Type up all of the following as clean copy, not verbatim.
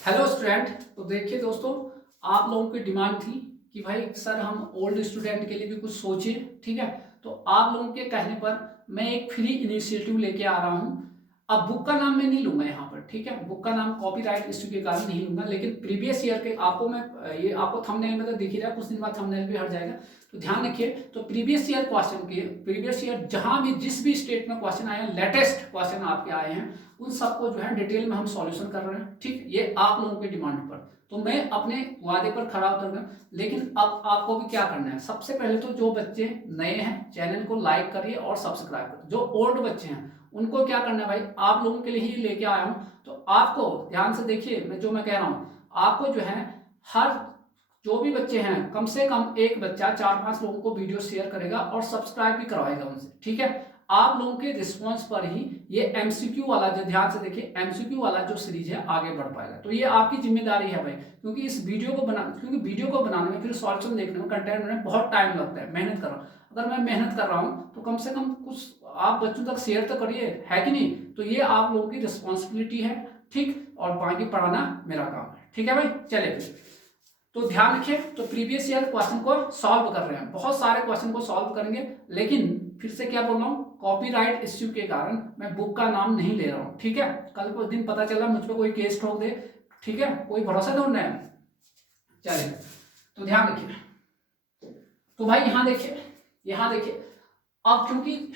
Hello student. तो देखिए दोस्तों, आप लोगों की डिमांड थी कि भाई सर हम ओल्ड स्टूडेंट के लिए भी कुछ सोचें। ठीक है, तो आप लोगों के कहने पर मैं एक फ्री इनिशिएटिव लेके आ रहा हूँ। अब बुक का नाम मैं नहीं लूंगा यहाँ पर, ठीक है, बुक का नाम कॉपीराइट इश्यू के कारण नहीं लूंगा, लेकिन प्रीवियस ईयर के आपको मैं ये आपको थंबनेल में तो दिख ही रहा है, कुछ दिन बाद थंबनेल भी हट जाएगा, तो ध्यान रखिए। तो प्रीवियस ईयर क्वेश्चन के प्रीवियस ईयर जहां भी जिस भी स्टेट में क्वेश्चन आए हैं, लेटेस्ट क्वेश्चन आपके आए हैं, उन सबको जो है डिटेल में हम सॉल्यूशन कर रहे हैं। ठीक, ये आप लोगों की डिमांड पर, तो मैं अपने वादे पर खरा उतर गया। लेकिन अब आपको भी क्या करना है, सबसे पहले तो जो बच्चे नए हैं चैनल को लाइक करिए और सब्सक्राइब करिए। जो ओल्ड बच्चे हैं उनको क्या करना है भाई, आप लोगों के लिए ही लेके आया हूं। तो आपको ध्यान से देखिए, मैं कह रहा हूं, आपको जो है हर जो भी बच्चे हैं कम से कम एक बच्चा 4-5 लोगों को वीडियो शेयर करेगा और सब्सक्राइब भी करवाएगा उनसे। ठीक है, आप लोगों के रिस्पॉन्स पर ही ये एमसीक्यू वाला, जो ध्यान से देखिए, एमसीक्यू वाला जो सीरीज है आगे बढ़ पाएगा। तो ये आपकी जिम्मेदारी है भाई, क्योंकि क्योंकि वीडियो को बनाने में, फिर सॉल्यूशन देखने में, कंटेंट में बहुत टाइम लगता है, मेहनत कर रहा हूँ। अगर मैं मेहनत कर रहा हूँ तो कम से कम कुछ आप बच्चों तक शेयर तो करिए, है कि नहीं। तो ये आप लोगों की रिस्पॉन्सिबिलिटी है, ठीक, और बाकी पढ़ाना मेरा काम है। ठीक है भाई, चले फिर। तो ध्यान रखिए, तो प्रीवियस ईयर क्वेश्चन को सॉल्व कर रहे हैं, बहुत सारे क्वेश्चन को सॉल्व करेंगे, लेकिन फिर से क्या बोल रहा हूँ, कॉपीराइट इश्यू के कारण मैं बुक का नाम नहीं ले रहा हूँ। ठीक है, कल को दिन पता चला मुझ पर कोई केस ठोक दे, ठीक है, कोई भरोसा ढूंढना है। चलिए, तो ध्यान रखिए। तो भाई यहाँ देखिए, यहाँ देखिए, अब क्योंकि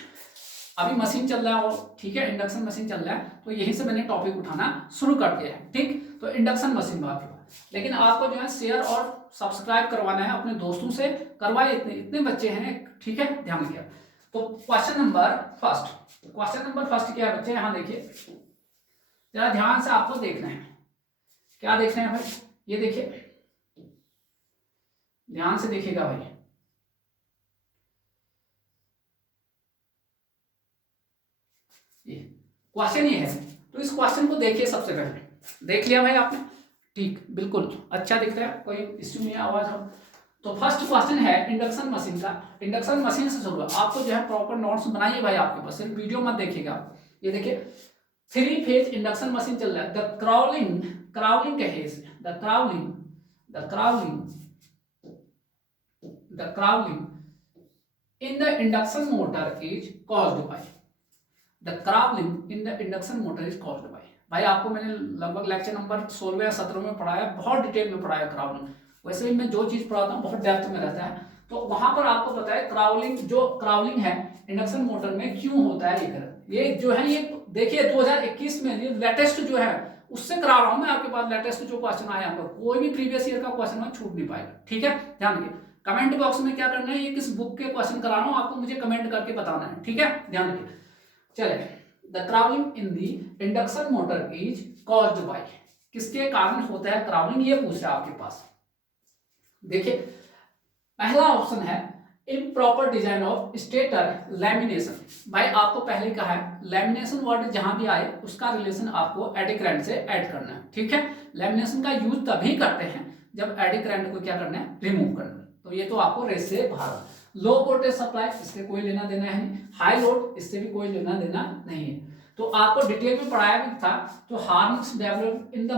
अभी मशीन चल रहा है और ठीक है, इंडक्शन मशीन चल रहा है, तो यहीं से मैंने टॉपिक उठाना शुरू कर दिया है। ठीक, तो इंडक्शन मशीन बात हुआ, लेकिन आपको जो है शेयर और सब्सक्राइब करवाना है अपने दोस्तों से, करवाए, इतने इतने बच्चे हैं। ठीक है, ध्यान रखिए। तो क्वेश्चन नंबर फर्स्ट क्या है बच्चे, यहाँ देखिए, जरा ध्यान से आपको देखना है। क्या देखना है भाई, ये देखिए, ध्यान से देखिएगा भाई। ये क्वेश्चन ये है, तो इस क्वेश्चन को देखिए। सबसे पहले देख लिया भाई आपने, ठीक, बिल्कुल अच्छा दिख रहा है, कोई इश्यू नहीं है आवाज हो। तो फर्स्ट क्वेश्चन है इंडक्शन मशीन का। इंडक्शन मशीन से शुरू, आपको जो है प्रॉपर नोट्स बनाइए भाई आपके पास, सिर्फ वीडियो मत देखिएगा। ये देखिए, 3 फेज इंडक्शन मशीन चल रहा है। द क्राउलिंग कहे इसे, the crawling in the induction motor is caused by, the crawling in the induction motor is caused by. भाई आपको मैंने लगभग लेक्चर नंबर 16 या 17 में पढ़ाया, बहुत डिटेल में पढ़ाया क्राउलिंग। वैसे भी मैं जो चीज पढ़ाता हूँ बहुत डेप्थ में रहता है, तो वहां पर आपको पता है क्राउलिंग है इंडक्शन मोटर में क्यों होता है। ये जो है, ये देखिए 2021 में ये लेटेस्ट जो है उससे करा रहा हूं मैं आपके पास। लेटेस्ट जो क्वेश्चन आया आपको, कोई भी प्रीवियस ईयर का क्वेश्चन है छूट नहीं पाएगा। ठीक है, ध्यान रखिए। कमेंट बॉक्स में क्या करना है, ये किस बुक के क्वेश्चन करा रहा हूं आपको मुझे कमेंट करके बताना है। ठीक है, ध्यान रखिए। चले, the crawling in the induction motor is caused by, किसके कारण होता है क्राउलिंग, ये पूछ रहा है आपके पास। देखिए, पहला ऑप्शन है improper design of stator lamination. भाई आपको पहले कहा है, लैमिनेशन वर्ड जहां भी आए उसका रिलेशन आपको एडी करंट से ऐड करना है। ठीक है, लैमिनेशन का यूज तभी करते हैं जब एडी करंट को क्या करना है, रिमूव करना है। तो ये तो आपको रेस से बाहर। लो वोल्टेज सप्लाई, इससे कोई लेना देना है नहीं। हाई लोड, इससे भी कोई लेना देना नहीं है। तो आपको डिटेल में पढ़ाया भी था। तो harmonics develop in the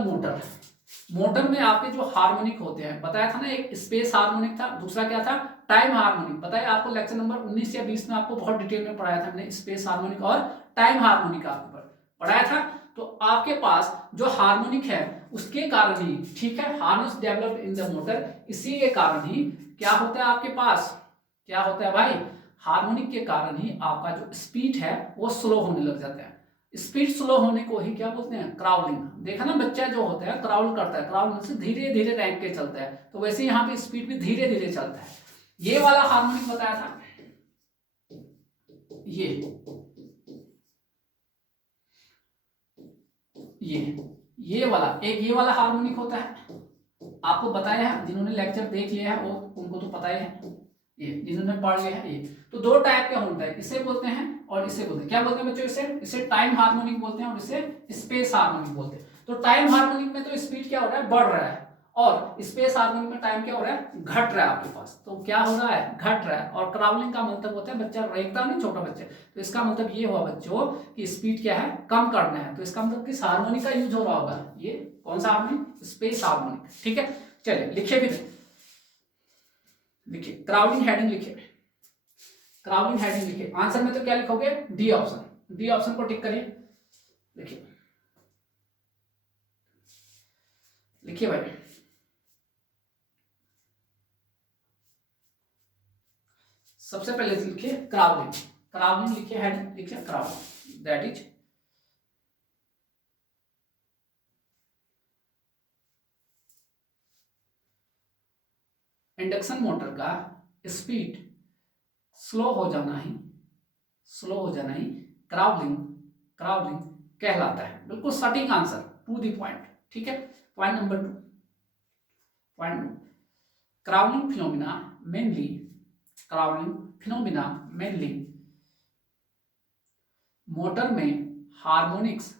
motor में आपके जो हार्मोनिक होते हैं, बताया था ना, एक स्पेस हार्मोनिक था, दूसरा क्या था, टाइम हार्मोनिक। बताया आपको लेक्चर नंबर 19 या 20 में आपको बहुत डिटेल में पढ़ाया था मैंने, स्पेस हार्मोनिक और टाइम हार्मोनिक आपके ऊपर पढ़ाया था। तो आपके पास जो हार्मोनिक है उसके कारण ही, ठीक है, harmonics developed in the motor, इसी के कारण ही क्या होता है आपके पास, क्या होता है भाई, हार्मोनिक के कारण ही आपका जो स्पीड है वो स्लो होने लग जाता है। स्पीड स्लो होने को ही क्या बोलते हैं, क्राउलिंग। देखा ना, बच्चा जो होता है क्राउल करता है, क्राउल से धीरे धीरे रैंक के चलता है, तो वैसे यहाँ पे स्पीड भी धीरे धीरे चलता है। ये वाला हार्मोनिक बताया था, ये वाला एक, ये वाला हार्मोनिक होता है, आपको बताया है, जिन्होंने लेक्चर देख लिया है वो उनको तो पता ही है, ये जिन्होंने पढ़ लिया है। ये तो दो टाइप का होता है, इसे बोलते हैं और इसे बोलते हैं, क्या बोलते हैं बच्चों, इसे टाइम हार्मोनिक बोलते हैं और इसे स्पेस हार्मोनिक बोलते हैं। तो टाइम हार्मोनिक में तो स्पीड क्या हो रहा है, बढ़ रहा है, और स्पेस हार्मोनिक में टाइम क्या हो रहा है, घट रहा है आपके पास। तो क्या हो रहा है, घट रहा है। और क्राउलिंग का मतलब होता है बच्चा रेंगता नहीं, छोटा बच्चे, तो इसका मतलब ये हुआ बच्चों कि स्पीड क्या है, कम करना है। तो इसका मतलब किस हार्मोनिक का यूज हो रहा होगा, ये कौन सा हार्मोनिक, स्पेस हार्मोनिक। ठीक है, चलिए लिखिए फिर, लिखिए क्राउलिंग हेडिंग लिखिए, क्राउलिंग हेडिंग लिखिए। आंसर में तो क्या लिखोगे, डी ऑप्शन, डी ऑप्शन को टिक करिए, लिखिए लिखिए भाई। सबसे पहले लिखिए क्राउलिंग, क्राउलिंग लिखिए, हेडिंग लिखिए crawling, that is induction motor का स्पीड स्लो हो जाना ही, स्लो हो जाना ही क्राउलिंग, क्राउलिंग कहलाता है। बिल्कुल सटीक आंसर, टू द पॉइंट। ठीक है, point number 2, point crawling phenomena mainly, crawling phenomena mainly motor में हार्मोनिक्स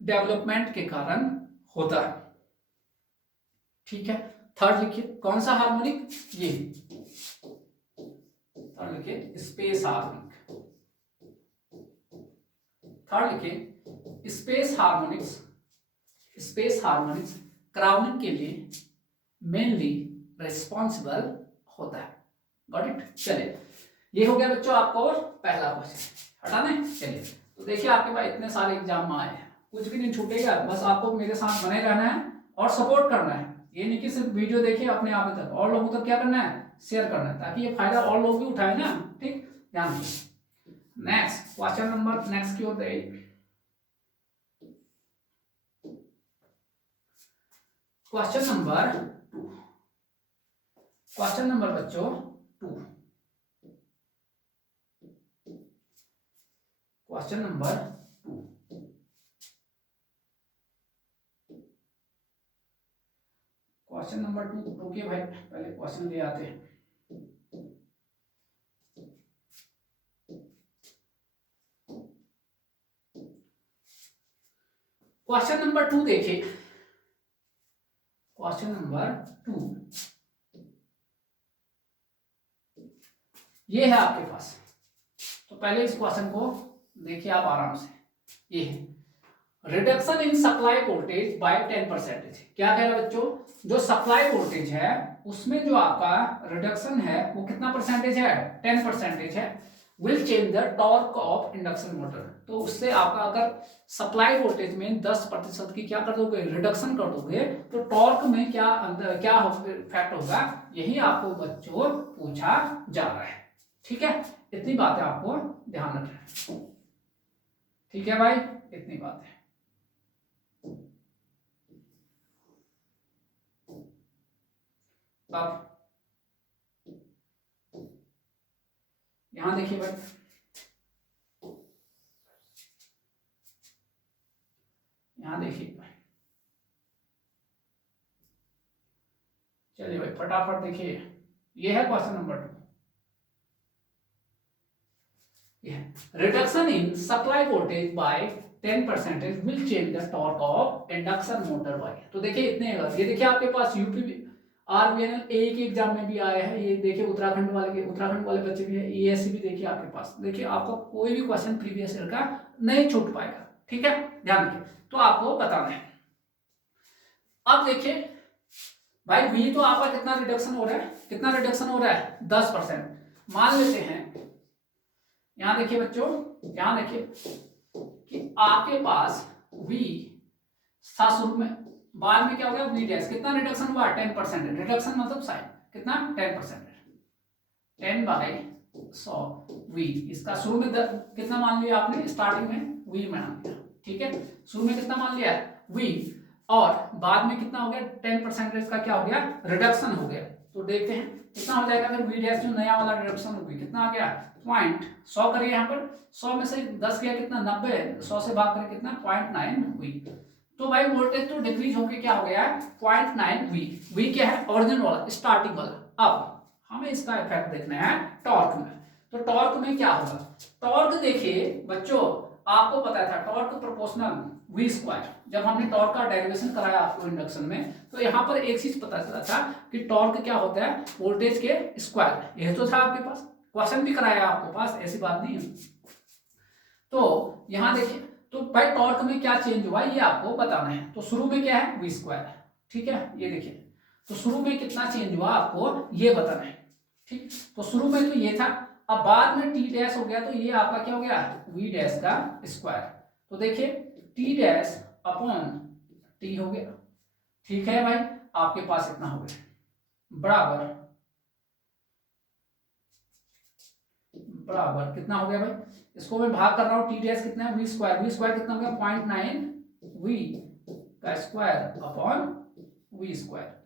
डेवलपमेंट के कारण होता है। ठीक है, थर्ड लिखिए, कौन सा हार्मोनिक, ये थर्ड लिखिए स्पेस हार्मोनिक, थर्ड लिखिए space harmonics, space harmonics crowning के लिए मेनली रिस्पॉन्सिबल होता है। Got it. चलिए, ये हो गया बच्चों आपको पहला क्वेश्चन, हटा दें। चलिए, तो देखिए आपके पास इतने सारे एग्जाम आए हैं, कुछ भी नहीं छूटेगा, बस आपको मेरे साथ बने रहना है और सपोर्ट करना है। ये नहीं कि सिर्फ वीडियो देखिए अपने आप तक, और लोगों तक क्या करना है, शेयर करना है, ताकि ये फायदा और लोग भी उठाए ना। ठीक, ध्यान दीजिए। नेक्स्ट क्वेश्चन नंबर, नेक्स्ट की ओर देखिए, क्वेश्चन नंबर 2, क्वेश्चन नंबर बच्चों 2, क्वेश्चन नंबर 2, क्वेश्चन नंबर 2, रुकिए भाई पहले क्वेश्चन ले आते हैं। क्वेश्चन नंबर 2 देखिए, क्वेश्चन नंबर 2 ये है आपके पास। तो पहले इस क्वेश्चन को देखिए आप आराम से। ये है reduction in supply voltage by 10%। क्या कह रहा है बच्चों, जो सप्लाई वोल्टेज है उसमें जो आपका रिडक्शन है वो कितना परसेंटेज है, 10% है। Will change the torque of induction motor. तो उससे आपका अगर सप्लाई वोल्टेज में 10% की क्या कर दोगे, रिडक्शन कर दोगे, तो टॉर्क में क्या क्या इफेक्ट होगा, यही आपको बच्चों पूछा जा रहा है। ठीक है, इतनी बातें आपको ध्यान रखना है। ठीक है भाई, इतनी बात है। अब यहां देखिए भाई, यहां देखिए, चलिए भाई फटाफट देखिए। ये है question number 2, reduction in supply voltage by 10% will change the torque of induction motor by. तो देखिए इतने, ये देखिए आपके पास यूपी आरबीएनएल ए के एग्जाम में भी आया है, ये देखिए उत्तराखंड वाले के, उत्तराखंड वाले बच्चे भी है, ईएससी भी देखिए आपके पास। देखिए आपको कोई भी क्वेश्चन प्रीवियस ईयर का नहीं छूट पाएगा। ठीक है, ध्यान रखिए, तो आपको बताना है। अब देखिए भाई, वी तो आपका कितना रिडक्शन हो रहा है, कितना रिडक्शन हो रहा है, 10%। मान लेते हैं, यहां देखिए बच्चों, यहां देखिए कि आपके पास वी था शुरू में, बाद में क्या हो गया, वी डैश कितना रिडक्शन हुआ, 10%। रिडक्शन मतलब साइन कितना, 10%, 10/100 वी। इसका शुरू में कितना मान लिया आपने, स्टार्टिंग में वी मान लिया। ठीक है, शुरू में कितना मान लिया, वी, और बाद में कितना हो गया, 10% का क्या हो गया, रिडक्शन हो गया। तो देखते हैं कितना हो जाएगा फिर वी डैश, जो नया वाला रिडक्शन होगी कितना आ गया, 100 करिए यहाँ पर, 100 में से 10 गया कितना, 90, 100 से भाग कर कितना, 0.9 हुई। तो भाई वोल्टेज तो डिक्रीज होके क्या हो गया, 0.9 वी। वी क्या है, ओरिजिन वाला, स्टार्टिंग वाला। अब हमें इसका इफेक्ट देखना है टॉर्क में। तो टॉर्क में क्या होगा, टॉर्क देखिए बच्चों, आपको पता था टॉर्क प्रोपोर्शनल वी स्क्वायर, जब हमने टॉर्क का डेरिवेशन कराया आपको इंडक्शन में, तो यहाँ पर एक चीज पता चला था कि टॉर्क क्या होता है, वोल्टेज के स्क्वायर। यह तो था आपके पास, क्वेश्चन भी कराया आपके पास, ऐसी बात नहीं है। तो यहाँ देखिए, तो भाई टॉर्क में क्या चेंज हुआ ये आपको बताना है। तो शुरू में क्या है, वी स्क्वायर, ठीक है, ये देखिए, तो शुरू में कितना चेंज हुआ आपको ये बताना है, ठीक। तो शुरू में तो ये था, अब बाद में टी डैश हो गया, तो ये आपका क्या हो गया, वी डैश का स्क्वायर। तो देखिए टी डैश अपॉन टी हो गया, ठीक है भाई, आपके पास इतना हो गया, बराबर बराबर कितना हो गया भाई, इसको मैं भाग कर रहा हूँ, टी डैश कितना है, वी स्क्वायर कितना हो गया, 0.9 वी का स्क्वायर अपॉन वी स्क्वायर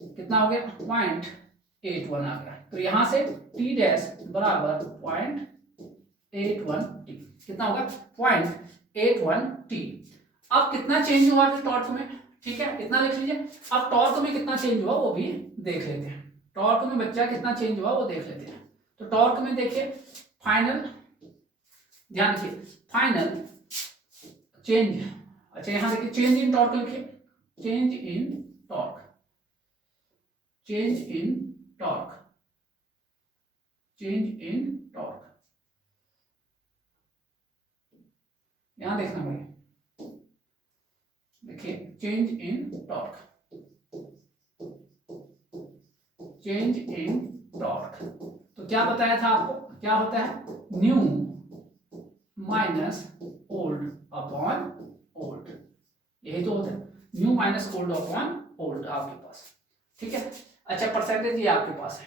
कितना हो गया, 0.81 आ गया। तो यहां से टी डैश बराबर 0.81 टी, कितना होगा 0.81 टी। अब कितना चेंज हुआ टॉर्क में, ठीक है, इतना लिख लीजिए। अब टॉर्क में कितना चेंज हुआ वो भी देख लेते हैं, टॉर्क में बच्चा कितना चेंज हुआ वो देख लेते हैं। तो टॉर्क में देखिए फाइनल, ध्यान रखिए, फाइनल चेंज, अच्छा यहां देखिए चेंज इन टॉर्क लिखिए, change in torque, change in torque, change in torque, यहां देखना भाई, देखिए change in torque, change in torque. तो क्या बताया था आपको, क्या होता है, new minus old upon old, यही तो होता है, new minus old upon old आपके पास, ठीक है। अच्छा परसेंटेज ये आपके पास है,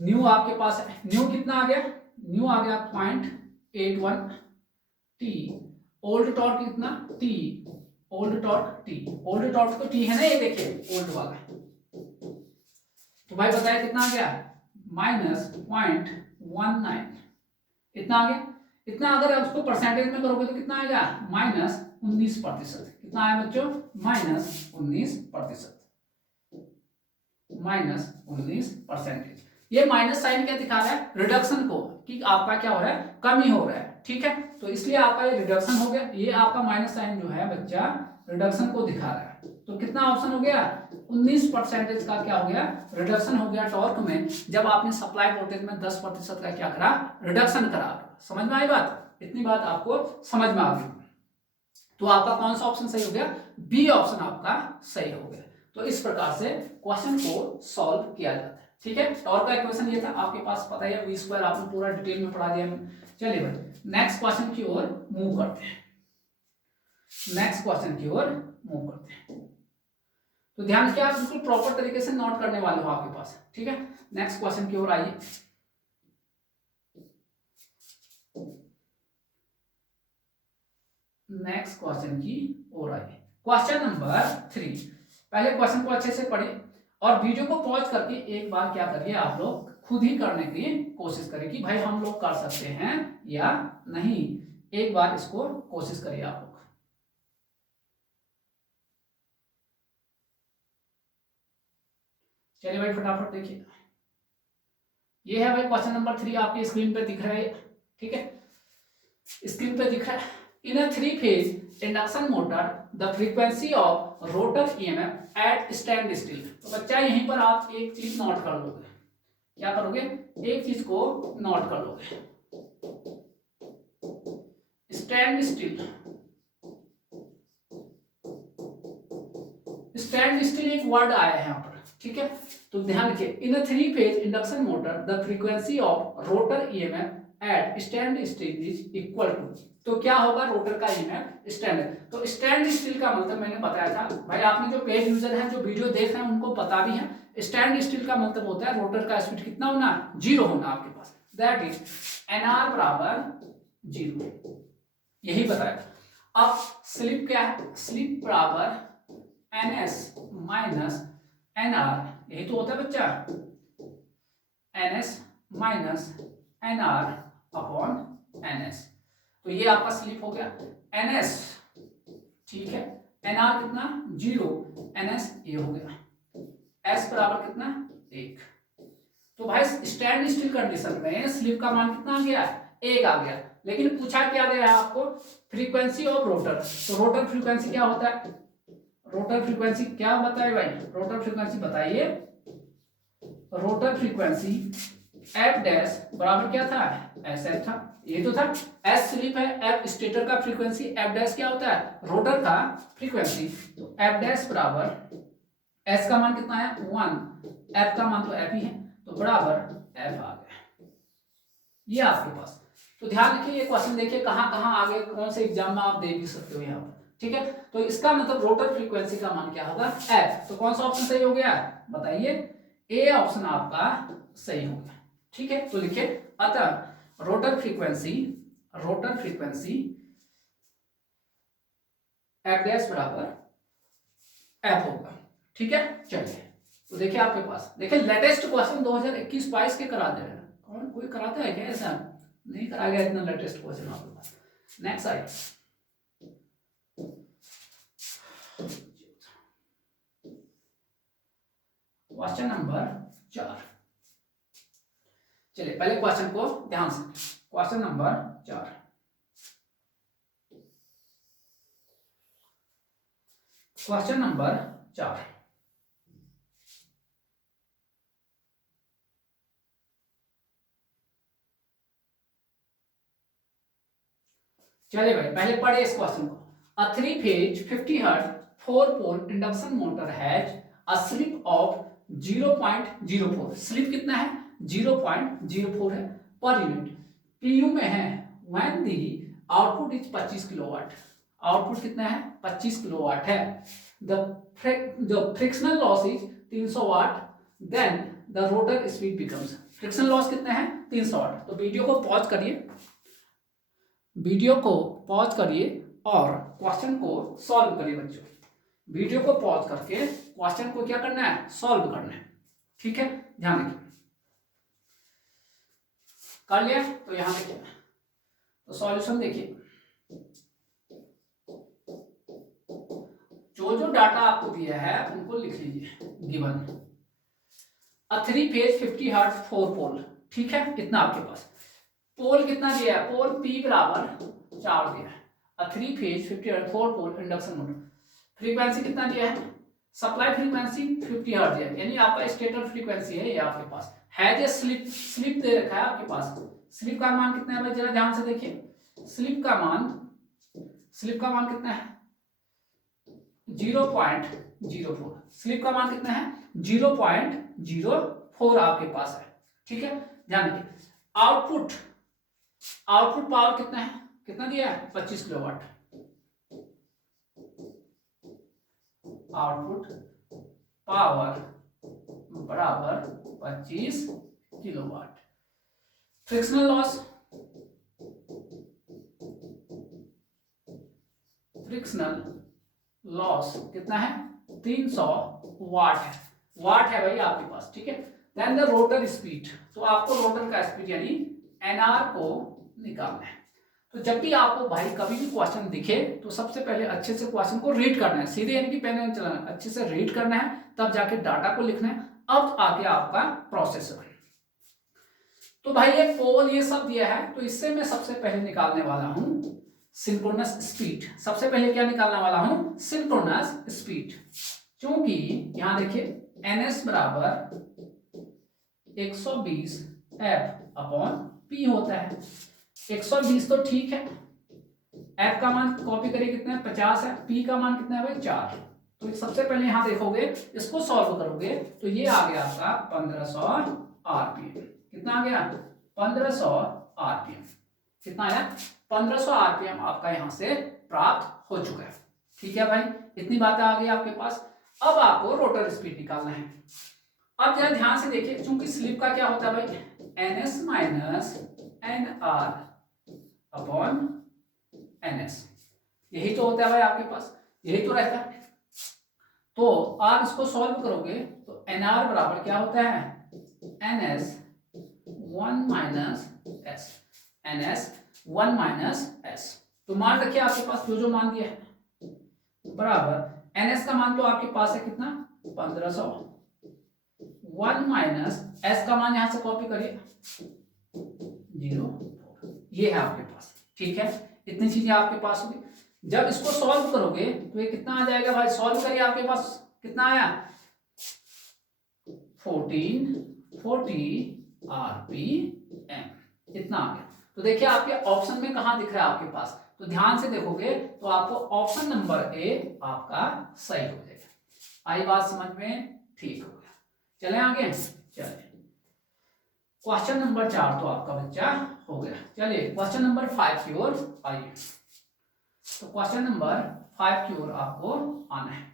न्यू आपके पास है, न्यू कितना आ गया, न्यू आ गया 0.81 टी, ओल्ड टॉर्क कितना T, old torque T, old torque तो टी है ना, ये देखिए ओल्ड वाला, तो भाई बताया कितना आ गया, -0.19, इतना आ गया। इतना अगर आप उसको परसेंटेज में करोगे तो कितना आएगा, -19%, कितना आया बच्चों, -19%, -19%। ये माइनस साइन क्या दिखा रहा है, रिडक्शन को, कि आपका क्या हो रहा है, कमी हो रहा है, ठीक है। तो इसलिए आपका ये रिडक्शन हो गया, ये आपका माइनस साइन जो है बच्चा रिडक्शन को दिखा रहा है। तो कितना ऑप्शन हो गया, 19% का क्या हो गया, रिडक्शन हो गया टॉर्क में, जब आपने सप्लाई वोल्टेज में 10% का क्या करा, रिडक्शन करा। समझ में आई बात, इतनी बात आपको समझ में आ गई। तो आपका कौन सा ऑप्शन सही हो गया, बी ऑप्शन आपका सही हो गया। तो इस प्रकार से क्वेश्चन को सॉल्व किया जाता है, ठीक है। टॉर्क का इक्वेशन ये था, आपके पास पता है, वी स्क्वायर आपने पूरा डिटेल में पढ़ा दिया। चलिए भाई नेक्स्ट क्वेश्चन की ओर मूव करते हैं, नेक्स्ट क्वेश्चन की ओर मूव करते हैं। तो ध्यान रखिए, आप बिल्कुल प्रॉपर तरीके से नोट करने वाले हो आपके पास, ठीक है। नेक्स्ट क्वेश्चन की ओर आइए, नेक्स्ट क्वेश्चन की ओर आइए, क्वेश्चन नंबर 3। पहले क्वेश्चन को अच्छे से पढ़े और वीडियो को पॉज करके एक बार क्या करिए, आप लोग खुद ही करने की कोशिश करें कि भाई हम लोग कर सकते हैं या नहीं। एक बार इसको कोशिश करिए आप लोग। चलिए भाई फटाफट देखिए, ये है भाई क्वेश्चन नंबर 3, आपकी स्क्रीन पे दिख रहा है, ठीक है, स्क्रीन पे दिख रहा है। In a 3-phase induction motor the frequency of rotor EMF at stand still. तो बच्चा यहीं पर आप एक चीज नोट कर लोगे, क्या करोगे, एक चीज को नोट कर लोगे, स्टैंड स्टिल, स्टैंड स्टिल एक वर्ड आया है यहाँ पर, ठीक है। तो ध्यान रखिए, in a 3-phase induction motor the frequency of rotor EMF at stand still is equal to, तो क्या होगा, रोटर का ईएमएफ स्टैंड। तो स्टैंड स्टिल का मतलब मैंने बताया था भाई, आपने जो पेड यूजर है जो वीडियो देख रहे हैं उनको पता भी है, स्टैंड स्टिल का मतलब होता है रोटर का स्पीड कितना होना, 0 होना आपके पास, दैट इज एनआर बराबर 0, यही बताया। अब स्लिप क्या है, स्लिप बराबर एनएस माइनस एनआर, यही तो होता है बच्चा, NS minus NR upon NS. तो ये आपका स्लिप हो गया, एनएस, ठीक है, एनआर कितना 0, एनएस ये हो गया, एस बराबर कितना 1। तो भाई स्टैंड स्टिल कंडीशन में स्लिप का मान कितना आ गया, 1 आ गया। लेकिन पूछा क्या गया है आपको, फ्रीक्वेंसी ऑफ रोटर। तो रोटर फ्रीक्वेंसी क्या होता है, रोटर फ्रीक्वेंसी क्या बताए भाई, रोटर फ्रीक्वेंसी बताइए। रोटर फ्रीक्वेंसी एफ डैश बराबर क्या था, एस एफ था, ये तो था। एस स्लिप है, एफ स्टेटर का फ्रीक्वेंसी, एफ डैश क्या होता है, रोटर का फ्रीक्वेंसी। तो एफ डैश बराबर एस का मान कितना है 1, एफ का मान तो एफ ही है, तो बराबर एफ आ गया, ये आपके पास। तो ध्यान रखिए, ये क्वेश्चन देखिए कहाँ कहाँ आगे कौन से एग्जाम में आप दे भी सकते हो यहाँ पर, ठीक है। तो इसका मतलब रोटर फ्रीक्वेंसी का मान क्या होगा, एफ। तो कौन सा ऑप्शन सही हो गया बताइए, ए ऑप्शन आपका सही हो गया, ठीक है। तो लिखिए, अतः रोटर फ्रीक्वेंसी एफ डैश बराबर एफ होगा, ठीक है। चलिए, तो देखिए आपके पास, देखिए लेटेस्ट क्वेश्चन 2021-22 के करा दे रहे हैं, कौन कोई कराता है क्या, ऐसा नहीं कराया गया इतना लेटेस्ट क्वेश्चन आपके पास। नेक्स्ट आइए, क्वेश्चन नंबर 4। चलिए पहले क्वेश्चन को ध्यान से, क्वेश्चन नंबर 4, क्वेश्चन नंबर 4। चलिए भाई पहले पढ़िए इस क्वेश्चन को। A 3 phase 50 hertz 4 pole induction motor has a slip of 0.04, slip कितना है 0.04 है पर यूनिट, पीयू में है। When the output is 25 kilowatt, output कितना है 25 किलोवाट है। The frictional loss is 300 watt, then the rotor speed becomes, frictional loss कितना है 300 वाट। तो वीडियो को पॉज करिए, वीडियो को पॉज करिए और क्वेश्चन को सॉल्व करिए बच्चों। वीडियो को पॉज करके क्वेश्चन को क्या करना है, सॉल्व करना है, ठीक है। ध्यान रखिए, कर लिया तो यहां देखिए, तो सॉल्यूशन देखिए, जो जो डाटा आपको दिया है उनको लिख लीजिए। गिवन अ 3 फेज 50 हर्ट्ज 4 पोल, ठीक है, इतना आपके पास। पोल कितना दिया है, पोल P बराबर 4 दिया है। अ 3 phase 50 hertz 4 pole induction motor, frequency कितना दिया है, सप्लाई फ्रीक्वेंसी 50 हर्ट्ज है, यानी आपका स्टेटर फ्रीक्वेंसी है ये आपके पास। हैज ए स्लिप, स्लिप दे रखा है आपके पास। स्लिप का मान कितना है भाई, जरा ध्यान से देखिए, स्लिप का मान कितना है 0.04, स्लिप का मान कितना है 0.04 आपके पास है, ठीक है। ध्यान रखिए, आउटपुट पावर कितना है, कितना दिया है 25 किलोवाट, आउटपुट पावर बराबर 25 किलोवाट। फ्रिक्शनल लॉस कितना है 300 वाट है, भाई आपके पास, ठीक है। देन द रोटर स्पीड, तो आपको रोटर का स्पीड यानी एनआर को निकालना है। तो जब भी आपको भाई कभी भी क्वेश्चन दिखे तो सबसे पहले अच्छे से क्वेश्चन को रीड करना है, सीधे यानी कि पेन नहीं चलाना, अच्छे से रीड करना है, तब जाके डाटा को लिखना है, अब आगे आपका प्रोसेस है। तो भाई ये पोल ये सब दिया है, तो इससे मैं सबसे पहले निकालने वाला हूं सिंक्रोनस स्पीड। सबसे पहले क्या निकालने वाला हूं, सिंक्रोनस स्पीड, क्योंकि यहां देखिए ns बराबर 120 f अपॉन p होता है। 120 तो ठीक है, f का मान कॉपी करिए कितना है 50 है, p का मान कितना है भाई 4। तो सबसे पहले यहां देखोगे, इसको सॉल्व करोगे तो ये आ गया आपका 1500 आरपीएम। कितना आ गया 1500 आरपीएम, कितना आया 1500 आरपीएम आपका यहां से प्राप्त हो चुका है, ठीक है भाई। इतनी बातें आ गई आपके पास। अब आपको रोटर स्पीड निकालना है। अब जरा ध्यान से देखिए, चूंकि स्लिप का क्या होता है भाई ns minus N R upon ns, यही तो होता है भाई आपके पास, यही तो रहता है। तो आप इसको सॉल्व करोगे तो nr बराबर क्या होता है ns 1 minus s, ns 1 minus s। तो मान रखिए आपके पास जो मान दिया है बराबर ns का मान तो आपके पास है कितना 1500, 1 माइनस s का मान यहां से कॉपी करिए 0, ये है आपके पास। ठीक है, इतनी चीजें आपके पास होगी। जब इसको सॉल्व करोगे तो ये कितना आ जाएगा भाई, सॉल्व करिए, आपके पास कितना आया 1440 RPM इतना आ गया। तो देखिए आपके ऑप्शन में कहां दिख रहा है आपके पास, तो ध्यान से देखोगे तो आपको ऑप्शन नंबर ए आपका सही हो जाएगा। आई बात समझ में, ठीक हो गया। चले आगे, चलिए क्वेश्चन नंबर 4 तो आपका बच्चा हो गया। चलिए क्वेश्चन नंबर 5 की ओर आइए। तो क्वेश्चन नंबर 5 की ओर आपको आना है।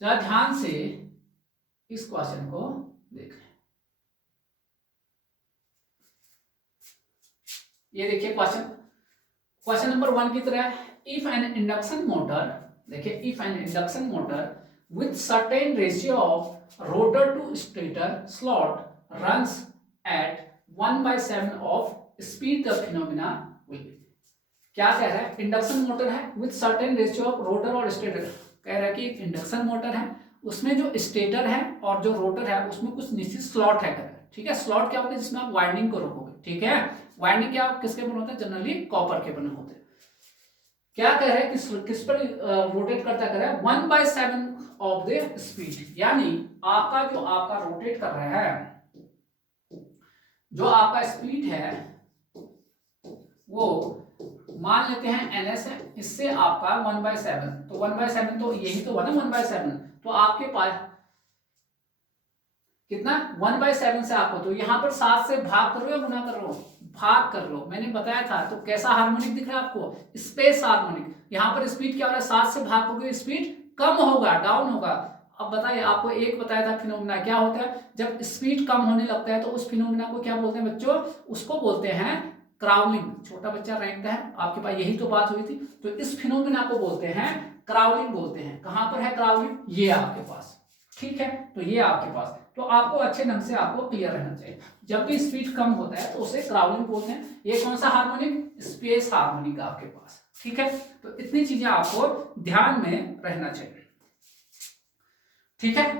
जरा ध्यान से इस क्वेश्चन को देखें। ये देखिए क्वेश्चन नंबर 1 की तरह, इफ एन इंडक्शन मोटर, देखिए if an induction motor with certain ratio of rotor to stator slot runs at 1/7 of speed, the phenomena will be. क्या कह रहा है, इंडक्शन मोटर है with certain ratio of rotor और stator, कह रहा है कि एक इंडक्शन मोटर है उसमें जो स्टेटर है और जो रोटर है उसमें कुछ निश्चित स्लॉट है, ठीक है। स्लॉट क्या होता है, जिसमें आप वाइंडिंग को रखोगे, ठीक है। वाइंडिंग क्या किसके बने होते हैं, जनरली कॉपर के बने होते हैं। क्या कह रहे हैं, किस पर रोटेट करता कह रहा है 1/7 ऑफ द स्पीड, यानी आपका रोटेट कर रहा है, जो आपका स्पीड है वो मान लेते हैं ns है, इससे आपका 1/7, तो 1/7 तो यही तो हुआ ना 1/7, तो आपके पास कितना 1/7 से आपको, तो यहाँ पर 7 से भाग कर लो या गुना कर लो, भाग कर लो, मैंने बताया था। तो कैसा हार्मोनिक दिख रहा है आपको, स्पेस हार्मोनिक। यहाँ पर स्पीड क्या हो रहा है, 7 से भाग करोगे स्पीड कम होगा, डाउन होगा। अब बताइए, आपको एक बताया था फिनोमिना क्या होता है, जब स्पीड कम होने लगता है तो उस फिनोमिना को क्या बोलते हैं बच्चों, उसको बोलते हैं क्राउलिंग। छोटा बच्चा रैंकता है, आपके पास यही तो बात हुई थी। तो इस फिनोमिना को बोलते हैं क्राउलिंग बोलते हैं। कहां पर है क्राउलिंग, ये आपके पास, ठीक है। तो ये आपके पास, तो आपको अच्छे ढंग से आपको क्लियर रहना चाहिए, जब भी स्पीड कम होता है तो उसे क्राउलिंग बोलते हैं। ये कौन सा हार्मोनिक, स्पेस हार्मोनिक आपके पास, ठीक है। तो इतनी चीजें आपको ध्यान में रहना चाहिए, ठीक है।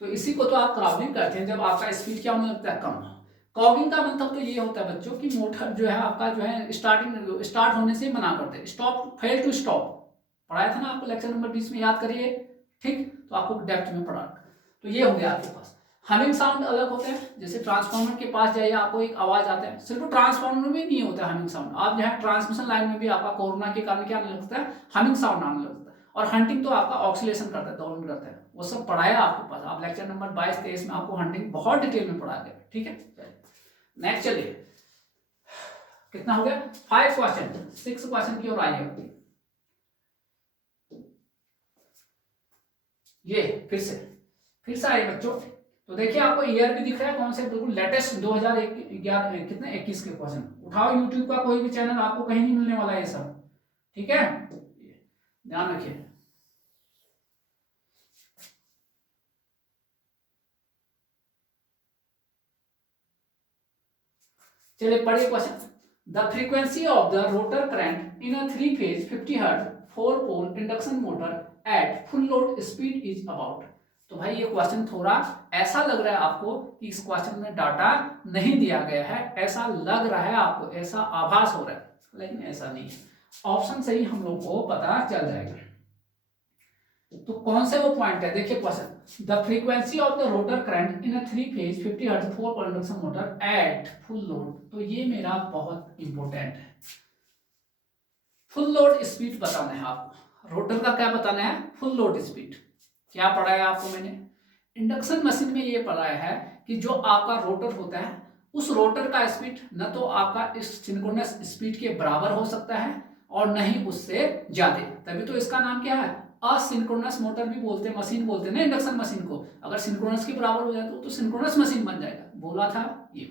तो इसी को तो आप क्राउलिंग करते हैं जब आपका स्पीड क्या होने लगता है, कम। कॉगिंग का मतलब तो ये होता है बच्चों कि मोटर जो है आपका जो है स्टार्ट होने से मना करते हैं, स्टॉप, फेल टू स्टॉप, पढ़ाया था ना आपको लेक्चर नंबर 20 में, याद करिए, ठीक। तो आपको डेप्थ में पढ़ा। तो ये हो गया आपके पास। हमिंग साउंड अलग होते हैं, जैसे ट्रांसफार्मर के पास जाइए आपको एक आवाज आता है, सिर्फ ट्रांसफार्मर में नहीं होता है हमिंग साउंड, आप जो है ट्रांसमिशन लाइन में भी आपका कोरोना के कारण क्या आने लगता है, हमिंग साउंड आने लगता है। और हंटिंग तो आपका ऑक्सीलेशन करता है, दोलन करता है, वो सब पढ़ाया आपके पास, आप लेक्चर नंबर 22-23 में आपको हंटिंग बहुत डिटेल में पढ़ा गया, ठीक है। नेक्स्ट चलिए, कितना हो गया 5 क्वेश्चन, 6 क्वेश्चन की ओर आइए। ये फिर से आइए बच्चों। तो देखिए आपको ईयर भी दिख रहा है कौन से, बिल्कुल लेटेस्ट 2011 कितने 21 के क्वेश्चन। उठाओ यूट्यूब का कोई भी चैनल, आपको कहीं नहीं मिलने वाला है ये सब, ठीक है, ध्यान रखिए। चलिए पढ़िए question. The frequency of the rotor current in a 3-phase 50 hertz 4-pole induction motor at full load speed is about. तो भाई ये क्वेश्चन थोड़ा ऐसा लग रहा है आपको कि इस क्वेश्चन में डाटा नहीं दिया गया है, ऐसा लग रहा है आपको, ऐसा आभास हो रहा है, लेकिन ऐसा नहीं है। ऑप्शन से ही हम लोग को पता चल जाएगा। तो कौन से वो पॉइंट है, देखिए question, the frequency of the rotor current in a 3-phase 50 hertz 4-pole induction motor at full load. तो ये मेरा बहुत इंपॉर्टेंट है, फुल लोड स्पीड बताना है आपको, रोटर का क्या बताना है, फुल लोड स्पीड। क्या पढ़ाया आपको मैंने, इंडक्शन मशीन में ये पढ़ाया है कि जो आपका रोटर होता है उस रोटर का स्पीड न तो आपका इस सिंक्रोनस स्पीड के बराबर हो सकता है और न ही उससे ज्यादा, तभी तो इसका नाम क्या है, असिंक्रोनस मोटर भी बोलते हैं, मशीन बोलते हैं ना इंडक्शन मशीन को। अगर सिंक्रोनस के बराबर हो जाए तो सिंक्रोनस मशीन बन जाएगा, बोला था ये।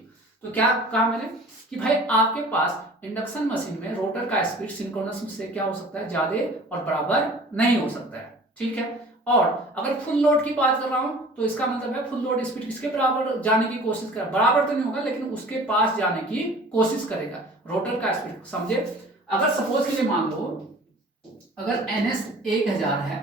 तो क्या कहा मैंने कि भाई आपके पास इंडक्शन मशीन में रोटर का स्पीड सिंक्रोनस से क्या हो सकता है, ज्यादा और बराबर नहीं हो सकता है, ठीक है। और अगर फुल लोड की बात कर रहा हूं तो इसका मतलब है फुल लोड स्पीड किसके बराबर जाने की कोशिश कर, बराबर तो नहीं होगा लेकिन उसके पास जाने की कोशिश करेगा रोटर का स्पीड, समझे। अगर सपोज के लिए मान लो अगर ns 1000 है,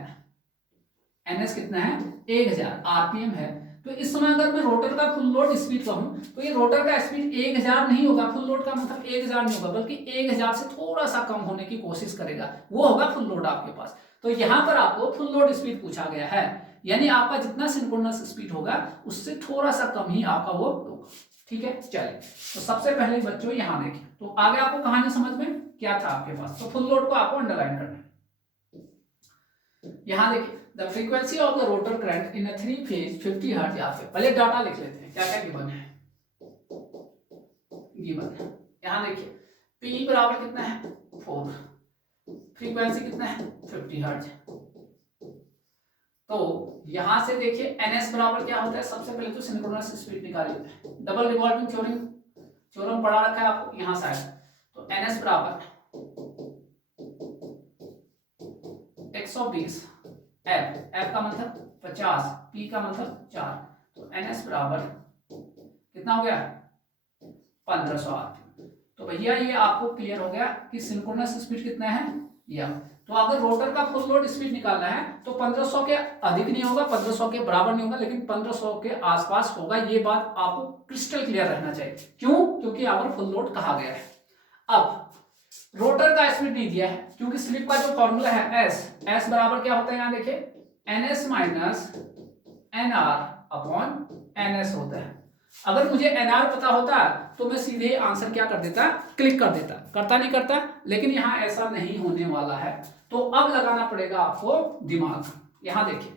ns कितना है 1000 आरपीएम है, तो इस समय अगर मैं रोटर का फुल लोड स्पीड कहूँ तो ये रोटर का स्पीड 1000 नहीं होगा, फुल लोड का मतलब 1000 नहीं होगा, बल्कि 1000 से थोड़ा सा कम होने की कोशिश करेगा, वो होगा फुल लोड आपके पास। तो यहाँ पर आपको फुल लोड स्पीड पूछा गया है, यानी आपका जितना सिंक्रोनस स्पीड होगा उससे थोड़ा सा कम ही आपका वो होगा। ठीक है, चलिए तो सबसे पहले बच्चों यहाँ देखिए, तो आगे आपको कहानी समझ में क्या था आपके पास, तो फुल लोड को आपको अंडरलाइन करना है। यहाँ देखिए, the frequency of the rotor current in a 3 phase 50 hertz. यहाँ पे पहले डाटा लिख लेते हैं, क्या क्या गिवन है। गिवन यहाँ देखिए, P बराबर कितना है 4, फ्रीक्वेंसी कितना है 50 हर्ट्ज। तो यहां से देखिए NS बराबर क्या होता है, सबसे पहले तो सिंक्रोनस स्पीड निकाल लेते हैं, डबल रिवॉल्विंग थ्योरम पढ़ा रखा है आपको यहाँ शायद। तो NS बराबर 120 F का मतलब 50, P का मतलब 4, तो NS बराबर कितना हो गया 1500 आरपीएम। तो भैया ये आपको क्लियर हो गया कि सिंक्रोनस स्पीड कितना है यह। तो अगर रोटर का फुल लोड स्पीड निकालना है तो 1500 के अधिक नहीं होगा, 1500 के बराबर नहीं होगा, लेकिन 1500 के आसपास होगा। ये बात आपको क्रिस्टल क्लियर रहना चाहिए। क्यों? क्योंकि यहाँ पर फुल लोड कहा गया है। अब रोटर का स्पीड नहीं दिया है, क्योंकि स्लिप का जो फॉर्मूला है एस बराबर क्या होता है, यहाँ देखिए NS minus NR upon NS होता है। अगर मुझे NR पता होता तो मैं सीधे आंसर क्या कर देता, क्लिक कर देता, करता नहीं करता, लेकिन यहाँ ऐसा नहीं होने वाला है। तो अब लगाना पड़ेगा आपको दिमाग। यहाँ देखिए,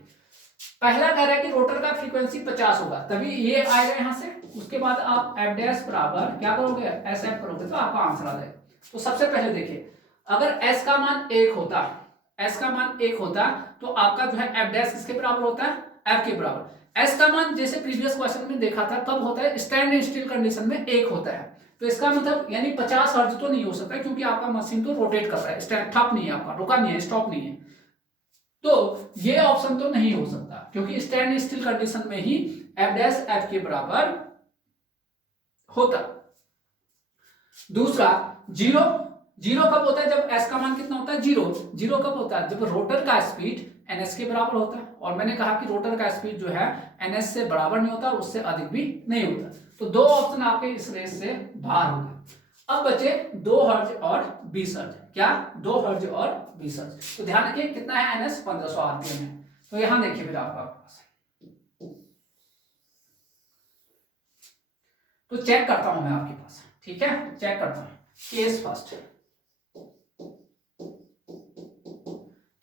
पहला कह रहा है कि रोटर का फ्रीक्वेंसी 50 होगा, तभी ये आएगा यहाँ से। उसके बाद आप एफ डैश बराबर क्या करोगे, एस एफ करोगे, तो आपका आंसर आ जाएगा। तो सबसे पहले देखिए, अगर एस का मान 1 होता, एस का मान 1 होता तो आपका जो है एफ डैश किसके बराबर होता है, एफ के बराबर। एस का मान जैसे प्रीवियस क्वेश्चन में देखा था कब होता है, स्टैंड स्टिल कंडीशन में 1 होता है। तो इसका मतलब यानी 50 हर्ट्ज तो नहीं हो सकता, क्योंकि आपका मशीन तो रोटेट कर रहा है, स्टैंड ठप नहीं है आपका, रुका नहीं है, स्टॉप नहीं है। तो ये ऑप्शन तो नहीं हो सकता, क्योंकि स्टैंड स्टिल कंडीशन में ही एफ डैश एफ के बराबर होता। दूसरा जीरो, जीरो कब होता है, जब एस का मान कितना होता है, जीरो कब होता है, जब रोटर का स्पीड एनएस के बराबर होता है। और मैंने कहा कि रोटर का स्पीड जो है एनएस से बराबर नहीं होता और उससे अधिक भी नहीं होता। तो दो ऑप्शन आपके इस रेस से बाहर हो गए। अब बचे 2 हर्ट्ज और 20 हर्ट्ज। क्या 2 हर्ट्ज और 20 हर्ट्ज। तो ध्यान रखिए कितना है एनएस, 1500 आरपीएम है। तो यहां देखिए फिर आपका पास, तो चेक करता हूं मैं आपके पास, ठीक है, चेक करता हूं। Case first,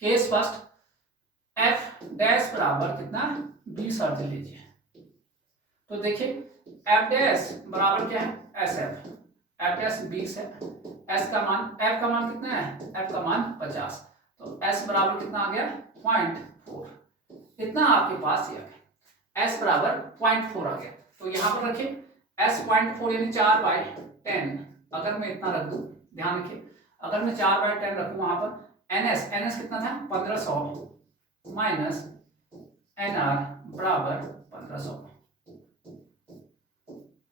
case first, F dash बराबर कितना 20 हर्ट्ज लीजिए। तो देखिए एफ डैश बराबर क्या है, एस एफ, एफ डैश 20 है, एस का मान, एफ का मान कितना है, एफ का मान 50, तो एस बराबर कितना आ गया 0.4, इतना आपके पास ये आ गया, एस बराबर 0.4 आ गया। तो यहां पर रखिए एस 0.4 यानी 4/10, अगर मैं इतना रख दूं, ध्यान रखिए, अगर मैं 4/10 रखूं वहां पर, एनएस, एनएस कितना था 1500 माइनस एनआर बराबर 1500,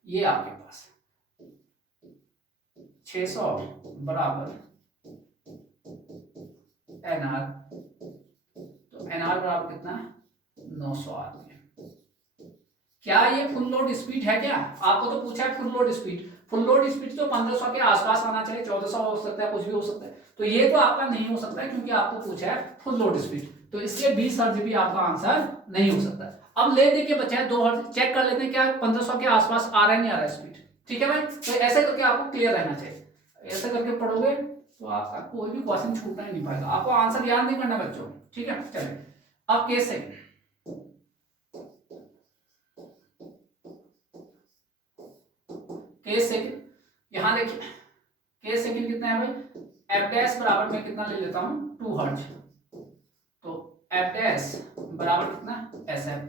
ये आपके पास 600 बराबर एनआर, तो एनआर बराबर कितना 900 आरपीएम। क्या ये फुल लोड स्पीड है क्या? आपको तो पूछा है full load speed, full load speed तो 1500 के आसपास आना चाहिए, 1400 हो सकता है, कुछ भी हो सकता है। तो ये तो आपका नहीं हो सकता है, क्योंकि आपको पूछा है फुल लोड स्पीड, तो इसलिए 20 हर्ट्ज भी आपका आंसर नहीं हो सकता। अब ले देखिए बचा है 2 हर्ट्ज, चेक कर लेते हैं क्या 1500 के आसपास आ रहा है नहीं आ रहा है स्पीड। ठीक है भाई, तो ऐसे करके आपको क्लियर रहना चाहिए, ऐसे करके पढ़ोगे तो आपका कोई भी क्वेश्चन छूटना ही नहीं पाएगा, आपको आंसर याद नहीं करना बच्चों। ठीक है, चलिए अब केस सेकंड, केस सेकंड, यहां देखिए केस सेकंड कितना है भाई, एफ डैश बराबर मैं कितना ले लेता हूं 2 हर्ट्ज, तो एफ डैश बराबर कितना एस एफ,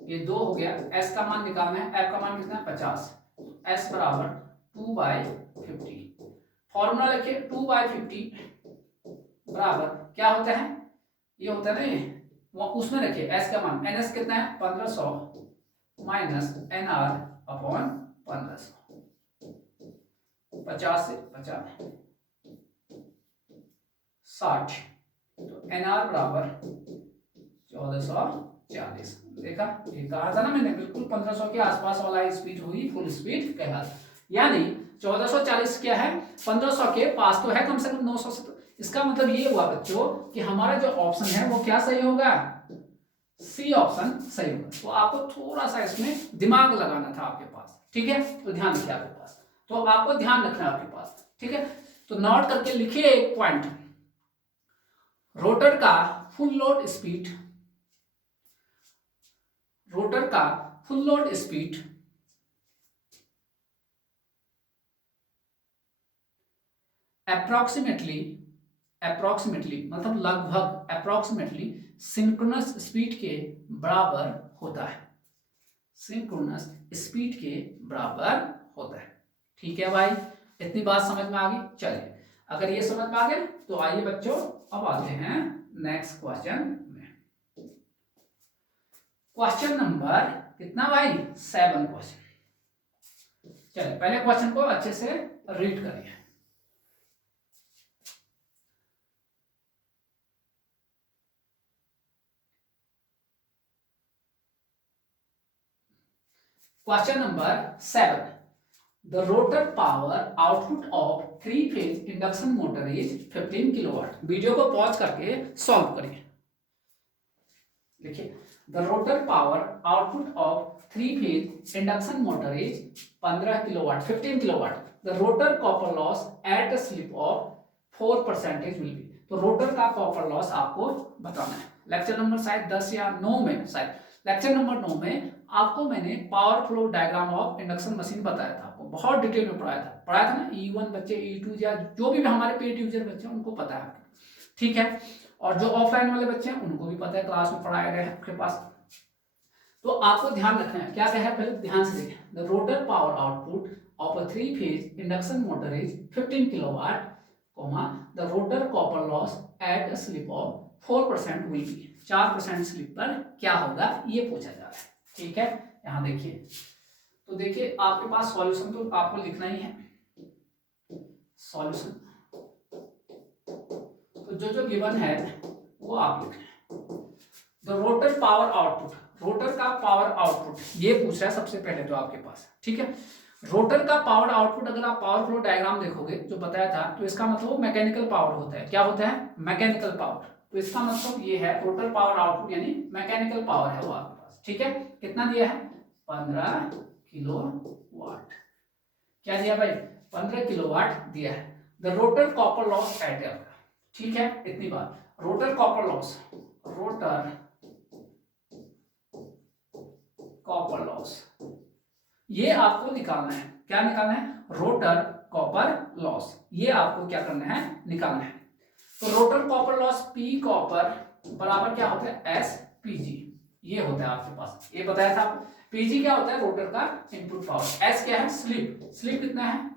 ये 2 हो गया, एस का मान निकालना है, एफ का मान कितना है 50, एस बराबर 2/50, फॉर्मूला लिखिए 2/50 बराबर क्या होता है, ये होता है ना, वो उसमें रखिए एस का मान, एनएस कितना है 1500 माइनस एनआर अपॉन 1500, 50 से 50 60, तो एनआर बराबर 1440, 1440। देखा, ये कहा था ना मैंने, बिल्कुल 1500 के आसपास वाला स्पीड हुई फुल स्पीड कहलाता। यानी 1440 क्या है, 1500 के पास तो है कम से कम 900 से। तो इसका मतलब ये हुआ बच्चों कि हमारा जो ऑप्शन है वो क्या सही होगा, सी ऑप्शन सही होगा। तो आपको थोड़ा सा इसमें दिमाग लगाना था आपके पास, ठीक है, तो ध्यान रखिए आपके पास, तो आपको ध्यान रखना है आपके पास, ठीक है। तो नोट करके लिखिए एक पॉइंट, रोटर का फुल लोड स्पीड, रोटर का फुल लोड स्पीड अप्रोक्सीमेटली मतलब लगभग अप्रोक्सीमेटली सिंक्रोनस स्पीड के बराबर होता है, सिंक्रोनस स्पीड के बराबर होता है। ठीक है भाई, इतनी बात समझ में आ गई। चलिए, अगर ये समझ में आ गया तो आइए बच्चों अब आते हैं नेक्स्ट क्वेश्चन में। क्वेश्चन नंबर कितना भाई, 7 क्वेश्चन। चलिए पहले क्वेश्चन को अच्छे से रीड करिए। Question number 7. The rotor power output of 3-phase induction motor is 15 kilowatt. Video को पॉज करके सॉल्व करिए। देखिए, the rotor power output of 3-phase induction motor is 15 kilowatt, 15 kilowatt. The rotor copper loss at a slip of 4% will be. तो rotor का copper loss आपको बताना है। Lecture number शायद 10 या 9 में, शायद लेक्चर नंबर 9 में आपको मैंने power flow diagram of induction machine बताया था, आपको बहुत डिटेल में पढ़ाया था ना। E1 बच्चे, E2 या जो भी हमारे पेड यूजर बच्चे हैं उनको पता है, ठीक है। और जो ऑफलाइन वाले बच्चे हैं उनको भी पता है, क्लास में पढ़ाया गया है आपके पास। तो आपको ध्यान रखना है, क्या कह रहा है पहले ध्यान से देखिए। The rotor power output of a 3-phase induction motor is 15 kilowatt, the rotor copper loss at a slip of 4% will be, 4% slip पर क्या होगा ये पूछा जा रहा है, ठीक है। यहाँ देखिए, तो देखिए आपके पास सॉल्यूशन तो आपको लिखना ही है, सॉल्यूशन तो जो गिवन है वो आप लिख लें। The rotor power output, rotor का पावर आउटपुट ये पूछ रहा है सबसे पहले तो आपके पास, ठीक है। रोटर का पावर आउटपुट अगर आप पावर फ्लो डायग्राम देखोगे जो बताया था, तो इसका मतलब मैकेनिकल पावर होता है। क्या होता है, मैकेनिकल पावर। तो इसका मतलब ये है रोटर पावर आउटपुट यानी मैकेनिकल पावर है वो आपके पास, ठीक है। कितना दिया है, 15 किलोवाट। क्या दिया भाई, 15 किलोवाट दिया है। The rotor copper loss at, ठीक है, इतनी बात। Rotor copper loss, rotor copper loss ये आपको निकालना है। क्या निकालना है, रोटर कॉपर लॉस, ये आपको क्या करना है, निकालना है। तो rotor copper loss P copper बराबर क्या होता है, एस पीजी, ये होता है आपके पास, ये बताया था। पीजी क्या होता है, रोटर का इनपुट पावर। एस क्या है, स्लिप, स्लिप कितना है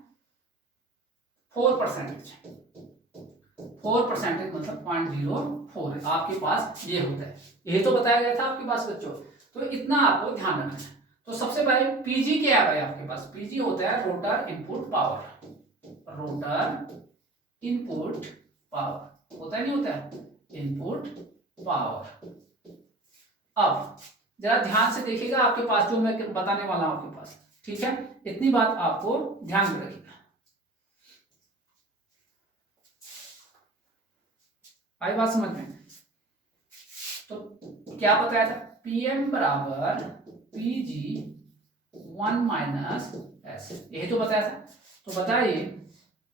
4%, 4% मतलब 0.04 आपके पास ये होता है। ये तो बताया गया था आपके पास बच्चों, तो इतना आपको ध्यान रखना है। तो सबसे पहले पीजी क्या है भाई आपके पास, पीजी होता है rotor input power, rotor input power होता है, नहीं होता है, इनपुट पावर। अब जरा ध्यान से देखिएगा आपके पास जो मैं बताने वाला हूं आपके पास, ठीक है, इतनी बात आपको ध्यान में रखिएगा। आई बात समझ में। तो क्या बताया था, पीएम बराबर पीजी 1 माइनस एस, यही तो बताया था। तो बताइए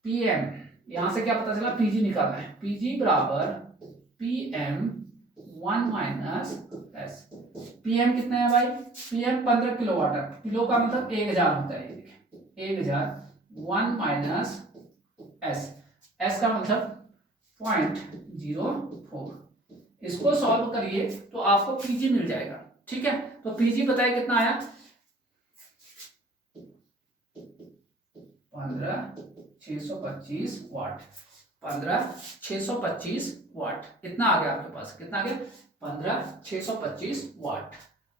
पीएम, यहां से क्या पता चला, पीजी निकालना है। पीजी बराबर पीएम 1 माइनस एस। पीएम कितना है भाई, पीएम 15 किलोवाट है, किलो का मतलब 1000 होता है, ये देखिए 1000, 1 माइनस एस, एस का मतलब 0.04। इसको सॉल्व करिए तो आपको पीजी मिल जाएगा, ठीक है। तो पीजी बताइए कितना आया, 15625 वाट, 15625 वाट, इतना आ गया आपके पास, कितना आ गया, 15625 वाट।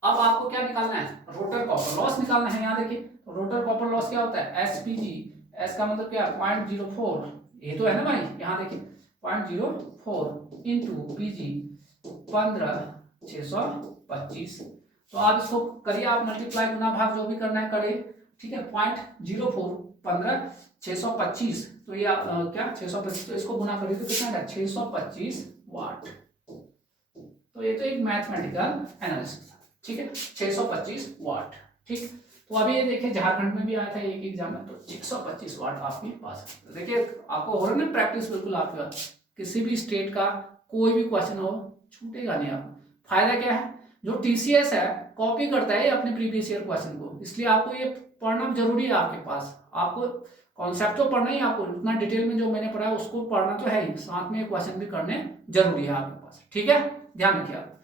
अब आपको क्या निकालना है, रोटर कॉपर लॉस निकालना है। यहाँ देखिए रोटर कॉपर लॉस क्या होता है, एसपीजी, एस का मतलब क्या, 0.04, ये तो है ना भाई, यहाँ देखिए 0.04 इंटू पीजी 15625 625। तो आप इसको करिए, आप मल्टीप्लाई गुना भाग जो भी करना है करिए, ठीक है। 0.04 15 625, तो ये क्या 625, तो इसको गुना करिए तो कितना है 625 वाट। तो ये तो एक मैथमेटिकल एनालिसिस, ठीक है, 625 वाट, ठीक। तो अभी ये देखिए झारखंड में भी आया था एक एग्जाम में, तो 625 वाट आपके पास। देखिए आपको हो रहा है ना प्रैक्टिस, बिल्कुल आपका किसी भी स्टेट का कोई भी क्वेश्चन हो छूटेगा नहीं आपको। फायदा क्या है, जो टीसीएस है कॉपी करता है अपने प्रीवियस ईयर क्वेश्चन को, इसलिए आपको ये पढ़ना जरूरी है आपके पास। आपको कॉन्सेप्ट तो पढ़ना ही, आपको उतना डिटेल में जो मैंने पढ़ा है उसको पढ़ना तो है ही, साथ में क्वेश्चन भी करने जरूरी है आपके पास, ठीक है, ध्यान रखिए आप।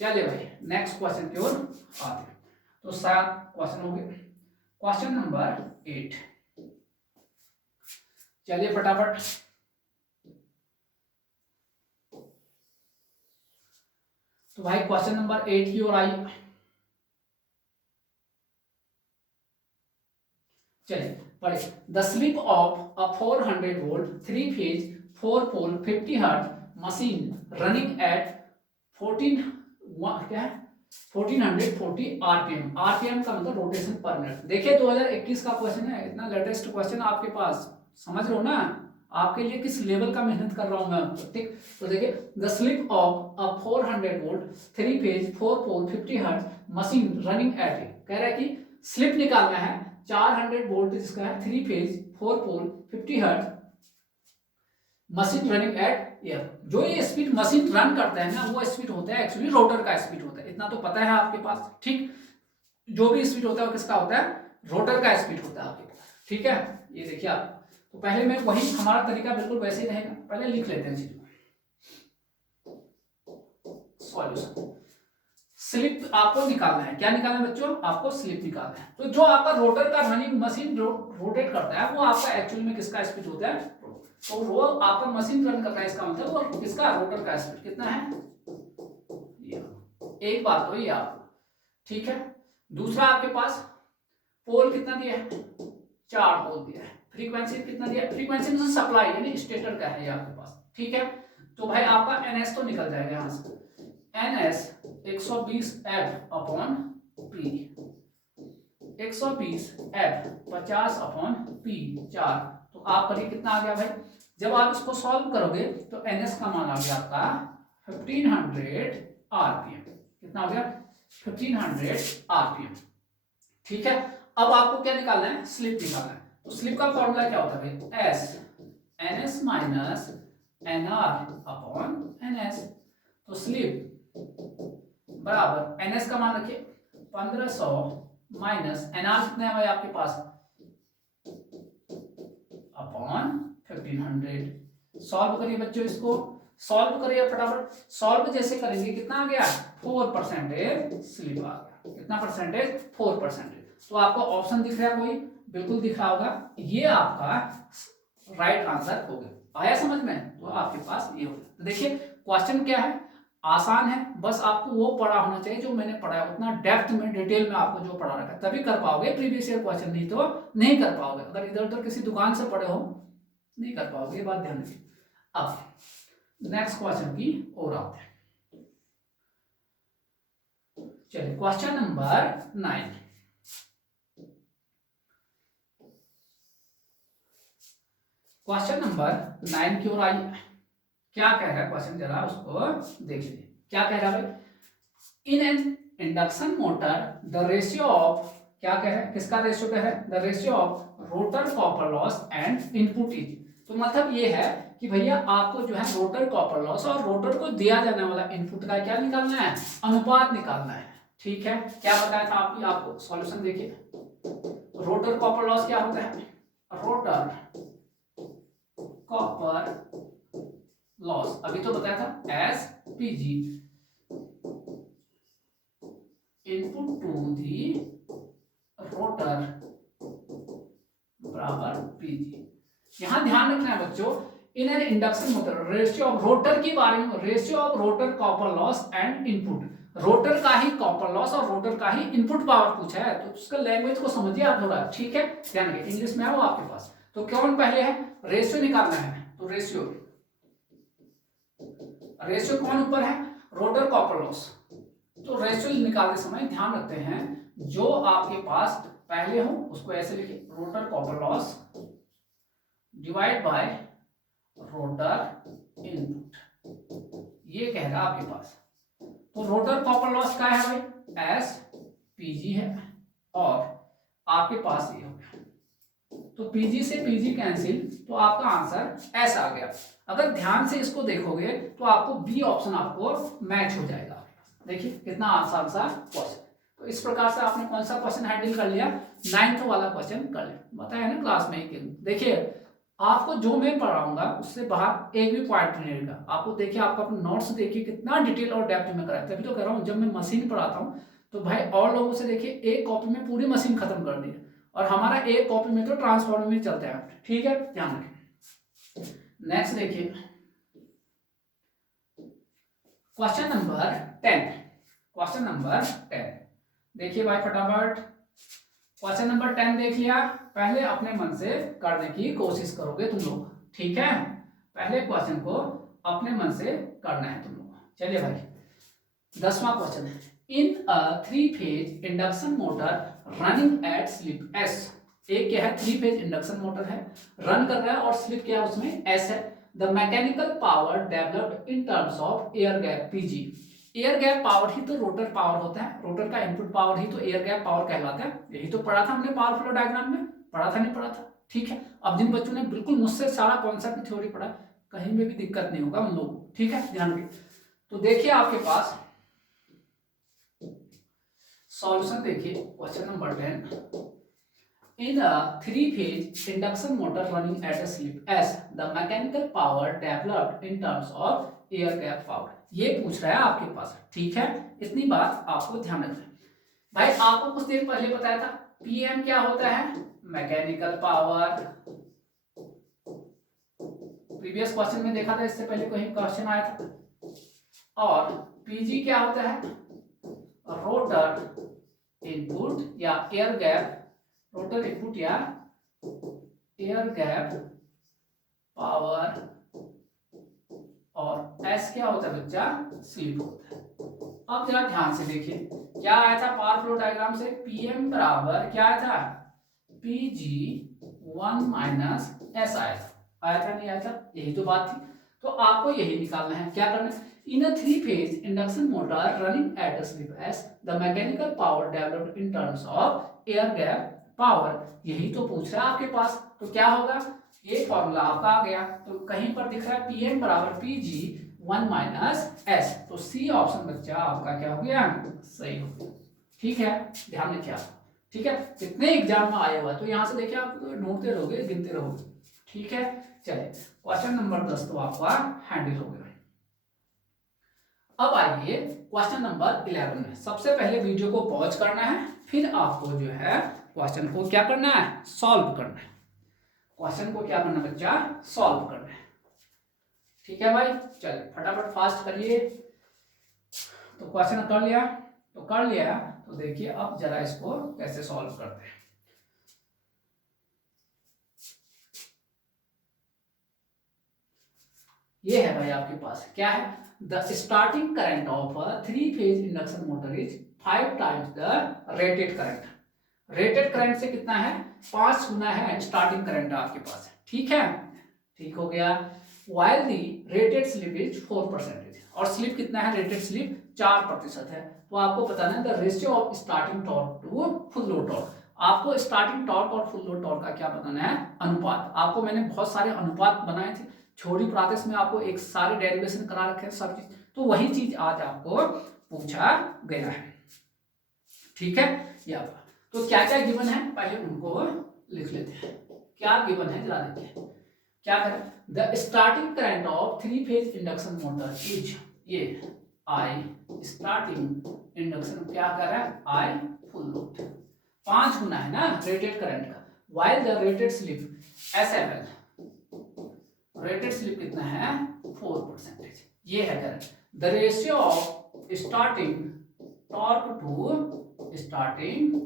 चलिए भाई नेक्स्ट क्वेश्चन की ओर आते हैं। तो 7 क्वेश्चन हो गए, क्वेश्चन नंबर 8, चलिए फटाफट। तो भाई क्वेश्चन नंबर 8 की ओर आई, चलिए पढ़े। The slip of a 400 volt 3 phase 4 pole 50 hertz machine running at 1440 RPM. RPM का मतलब रोटेशन पर मिनट। देखिए 2021 का क्वेश्चन है, इतना लेटेस्ट क्वेश्चन आपके पास, समझ रहे हो ना, आपके लिए किस लेवल का मेहनत कर रहा हूं मैं, ठीक। तो देखिए the slip of a 400 volt 3 phase 4 pole 50 hertz machine running at, कह रहा है कि स्लिप निकालना है 400 वोल्ट जिसका है 3 phase 4 pole 50 hertz machine running at एयर। जो ये स्पीड मशीन रन करता है ना, वो स्पीड होता है एक्चुअली रोटर का स्पीड होता है, इतना तो पता है आपके पास, ठीक। जो भी स्पीड होता है वो किसका होता है, रोटर का स्पीड होता है आपके पास, ठीक है। ये देखिए आप, तो पहले मैं वही, हमारा तरीका बिल्कुल वैसे ही रहेगा, पहले लिख लेते हैं चीजों सॉल्यूशन। स्लिप आपको निकालना है, क्या निकालना है बच्चों, आपको स्लिप निकालना है। तो जो आपका रोटर का रनिंग मशीन रोटेट करता है वो आपका एक्चुअली में किसका स्पीड होता है, तो वो आपका मशीन रन करता है, इसका मतलब वो किसका, रोटर का स्पीड कितना है, एक बात तो ये आपको, ठीक है। दूसरा आपके पास पोल कितना दिया है, 4 पोल दिया है। फ्रीक्वेंसी कितना दिया है, फ्रीक्वेंसी में सप्लाई यानी स्टेटर का है ये आपके पास, ठीक है। तो भाई आपका एनएस तो निकल जाएगा यहां से, NS 120 F upon P, 120 F 50 upon P 4। तो आप करिए कितना आ गया भाई, जब आप इसको सॉल्व करोगे तो एनएस का मान आ गया आपका 1500 आरपीएम, कितना हो गया 1500 आरपीएम, ठीक है। अब आपको क्या निकालना है, स्लिप निकालना है। तो स्लिप का फॉर्मूला क्या होता है भाई, S NS minus NR upon NS. तो स्लिप बराबर एनएस का मान रखिए 1500 माइनस एनआर कितना है भाई आपके पास अपॉन 1500। सॉल्व करिए बच्चों, इसको सॉल्व करिए फटाफट। सॉल्व जैसे करेंगे कितना आ गया 4% स्लिप आ गया, कितना परसेंटेज 4%। तो आपको ऑप्शन दिख रहा है कोई, बिल्कुल दिख रहा होगा, ये आपका राइट आंसर हो गया। आया समझ में, तो आपके पास ये हो गया। तो देखिए क्वेश्चन क्या है, आसान है, बस आपको वो पढ़ा होना चाहिए जो मैंने पढ़ा है, उतना डेप्थ में डिटेल में आपको जो पढ़ा रखा है, तभी कर पाओगे प्रीवियस ईयर क्वेश्चन, नहीं तो नहीं कर पाओगे। अगर इधर उधर किसी दुकान से पढ़े हो नहीं कर पाओगे, ये बात ध्यान रखिए। अब नेक्स्ट क्वेश्चन की ओर आते हैं, चलिए क्वेश्चन नंबर 9। क्वेश्चन नंबर 9 की ओर आइए, क्या कह रहा है क्वेश्चन, जरा उसको देख लीजिए। क्या कह रहा है भाई, इन an induction motor the ratio of, क्या कह रहा है, किसका रेशियो कह रहा है, the ratio of rotor copper loss and input is. तो मतलब ये है कि भैया आपको जो है रोटर कॉपर लॉस और रोटर को दिया जाने वाला इनपुट का क्या निकालना है, अनुपात निकालना है, ठीक है। क्या बताया था आपको सॉल्यूशन देखिए, रोटर कॉपर लॉस क्या होता है, रोटर कॉपर लॉस अभी तो बताया था S PG input to the rotor बराबर पीजी। यहां ध्यान रखना है बच्चों, in an induction motor ratio of rotor के बारे में, ratio of rotor copper loss and input, rotor का ही कॉपर लॉस और रोटर का ही इनपुट पावर पूछा है, तो उसका लैंग्वेज को समझिए आप थोड़ा, ठीक है। ध्यान रखिए इंग्लिश में है वो आपके पास। तो कौन पहले है, रेशियो निकालना है, तो रेशियो कौन ऊपर है, रोटर कॉपर लॉस, तो रेशियो निकालते समय ध्यान रखते हैं जो आपके पास पहले हो उसको ऐसे लिखिए, rotor copper loss divide by rotor input, ये कह रहा है आपके पास। तो रोटर कॉपर लॉस क्या है भाई, एस पीजी है, और आपके पास ये हो गया, तो पीजी से पीजी कैंसिल, तो आपका आंसर एस आ गया। अगर ध्यान से इसको देखोगे तो आपको बी ऑप्शन आपको मैच हो जाएगा। देखिए कितना आसान सा क्वेश्चन। तो इस प्रकार से आपने कौन सा क्वेश्चन हैंडल कर लिया, 9th वाला क्वेश्चन कर लिया, बताया ना क्लास में एक। देखिए आपको जो मैं पढ़ाऊंगा उससे बाहर एक भी पॉइंट नहीं रहेगा। आपको देखिए, आपका अपना नोट्स देखिए कितना डिटेल और डेप्थ में कराया, तभी तो कह रहा हूँ जब मैं मशीन पढ़ाता हूँ तो भाई और लोगों से देखिए एक कॉपी में पूरी मशीन खत्म कर दी है, और हमारा एक कॉपी में तो ट्रांसफॉर्मर में चलता है। ठीक है, ध्यान रखें। नेक्स्ट देखिए क्वेश्चन नंबर 10। क्वेश्चन नंबर 10 देखिए भाई फटाफट। क्वेश्चन नंबर 10 देख लिया, पहले अपने मन से करने की कोशिश करोगे तुम लोग, ठीक है। पहले क्वेश्चन को अपने मन से करना है तुम लोग। चलिए भाई 10वां क्वेश्चन है, in a 3-phase induction motor running at slip S. एक क्या है, 3-phase इंडक्शन मोटर है, रन कर रहा है और स्लिप क्या है उसमें एस है। The mechanical power developed in terms of air gap PG. Air gap power ही तो रोटर पावर होता है, रोटर का इनपुट पावर ही तो एयर गैप पावर कहलाता है। यही तो पढ़ा था हमने पावर फ्लो डायग्राम में, पढ़ा था नहीं पढ़ा था, ठीक है। अब जिन बच्चों ने बिल्कुल मुझसे सारा कॉन्सेप्ट थ्योरी पढ़ा, कहीं में भी दिक्कत नहीं होगा उन लोगों को, ठीक है, ध्यान रखिए। तो देखिए आपके पास सॉल्यूशन देखिए question number 10। In a 3-phase induction motor running at a slip S, the mechanical power developed in terms of air gap power। ये पूछ रहा है आपके पास, ठीक है। इतनी बात आपको ध्यान रखना है भाई। आपको कुछ देर पहले बताया था पीएम क्या होता है, मैकेनिकल पावर। प्रीवियस क्वेश्चन में देखा था, इससे पहले कोई क्वेश्चन आया था। और पीजी क्या होता है, रोटर इनपुट या एयर गैप, रोटर इनपुट या एयर गैप पावर, और एस क्या होता है बच्चा, स्लिप होता है। अब जरा ध्यान से देखिए क्या आया था पावर फ्लो डायग्राम से, पीएम बराबर क्या आया था, पीजी 1 माइनस एस आया था नहीं आया था, यही तो बात थी। तो आपको यही निकालना है, क्या करना है, in a 3-phase induction motor running at a slip S, the mechanical power developed in terms of air gap power, यही तो पूछ रहा है आपके पास। तो क्या होगा, ये फॉर्मूला आपका आ गया। तो कहीं पर दिख रहा है पीएम बराबर पीजी 1 माइनस एस, तो सी ऑप्शन बच्चा आपका क्या हो गया, सही हो गया। ठीक है, ध्यान रखिए आप, ठीक है। कितने एग्जाम में आया हुआ, तो यहां से देखिए आप ढूंढते रहोगे, गिनते रहोगे, ठीक है। चलिए क्वेश्चन नंबर 10 तो आपका हैंडल हो गया। अब आइए क्वेश्चन नंबर 11 में। सबसे पहले वीडियो को पॉज करना है, फिर आपको जो है क्वेश्चन को क्या करना है, सॉल्व करना है। क्वेश्चन को क्या करना है बच्चा, सॉल्व करना है, ठीक है भाई। चलिए फटाफट फास्ट करिए। तो क्वेश्चन कर लिया, तो देखिए अब जरा इसको कैसे सॉल्व करते हैं। ये है भाई आपके पास, क्या है, the starting current of a 3-phase induction motor is 5 times the rated current. Rated current से कितना है, 5 गुना है स्टार्टिंग करंट आपके पास, ठीक है, ठीक हो गया। while the rated slip is 4%, और स्लिप कितना है, रेटेड स्लिप 4% है। तो आपको बताना है the ratio of starting torque to full load torque. आपको स्टार्टिंग टॉर्क और फुल लोड टॉर्क का क्या बताना है, अनुपात। आपको मैंने बहुत सारे अनुपात बनाए थे, छोटी प्रादेश में आपको एक सारे डेरिवेशन करा रखे हैं सब चीज, तो वही चीज आज आपको पूछा गया है, ठीक है। या तो क्या क्या गिवन है पहले उनको लिख लेते हैं। क्या गिवन है जरा देखिए, क्या करें, the starting current of 3-phase induction motor is, ये आई स्टार्टिंग इंडक्शन क्या कर रहा है, आई फुल लोड, 5 गुना है ना रेटेड करंट का। while the rated slip SFL, rated slip कितना है 4%, ये है current. The ratio of starting torque to starting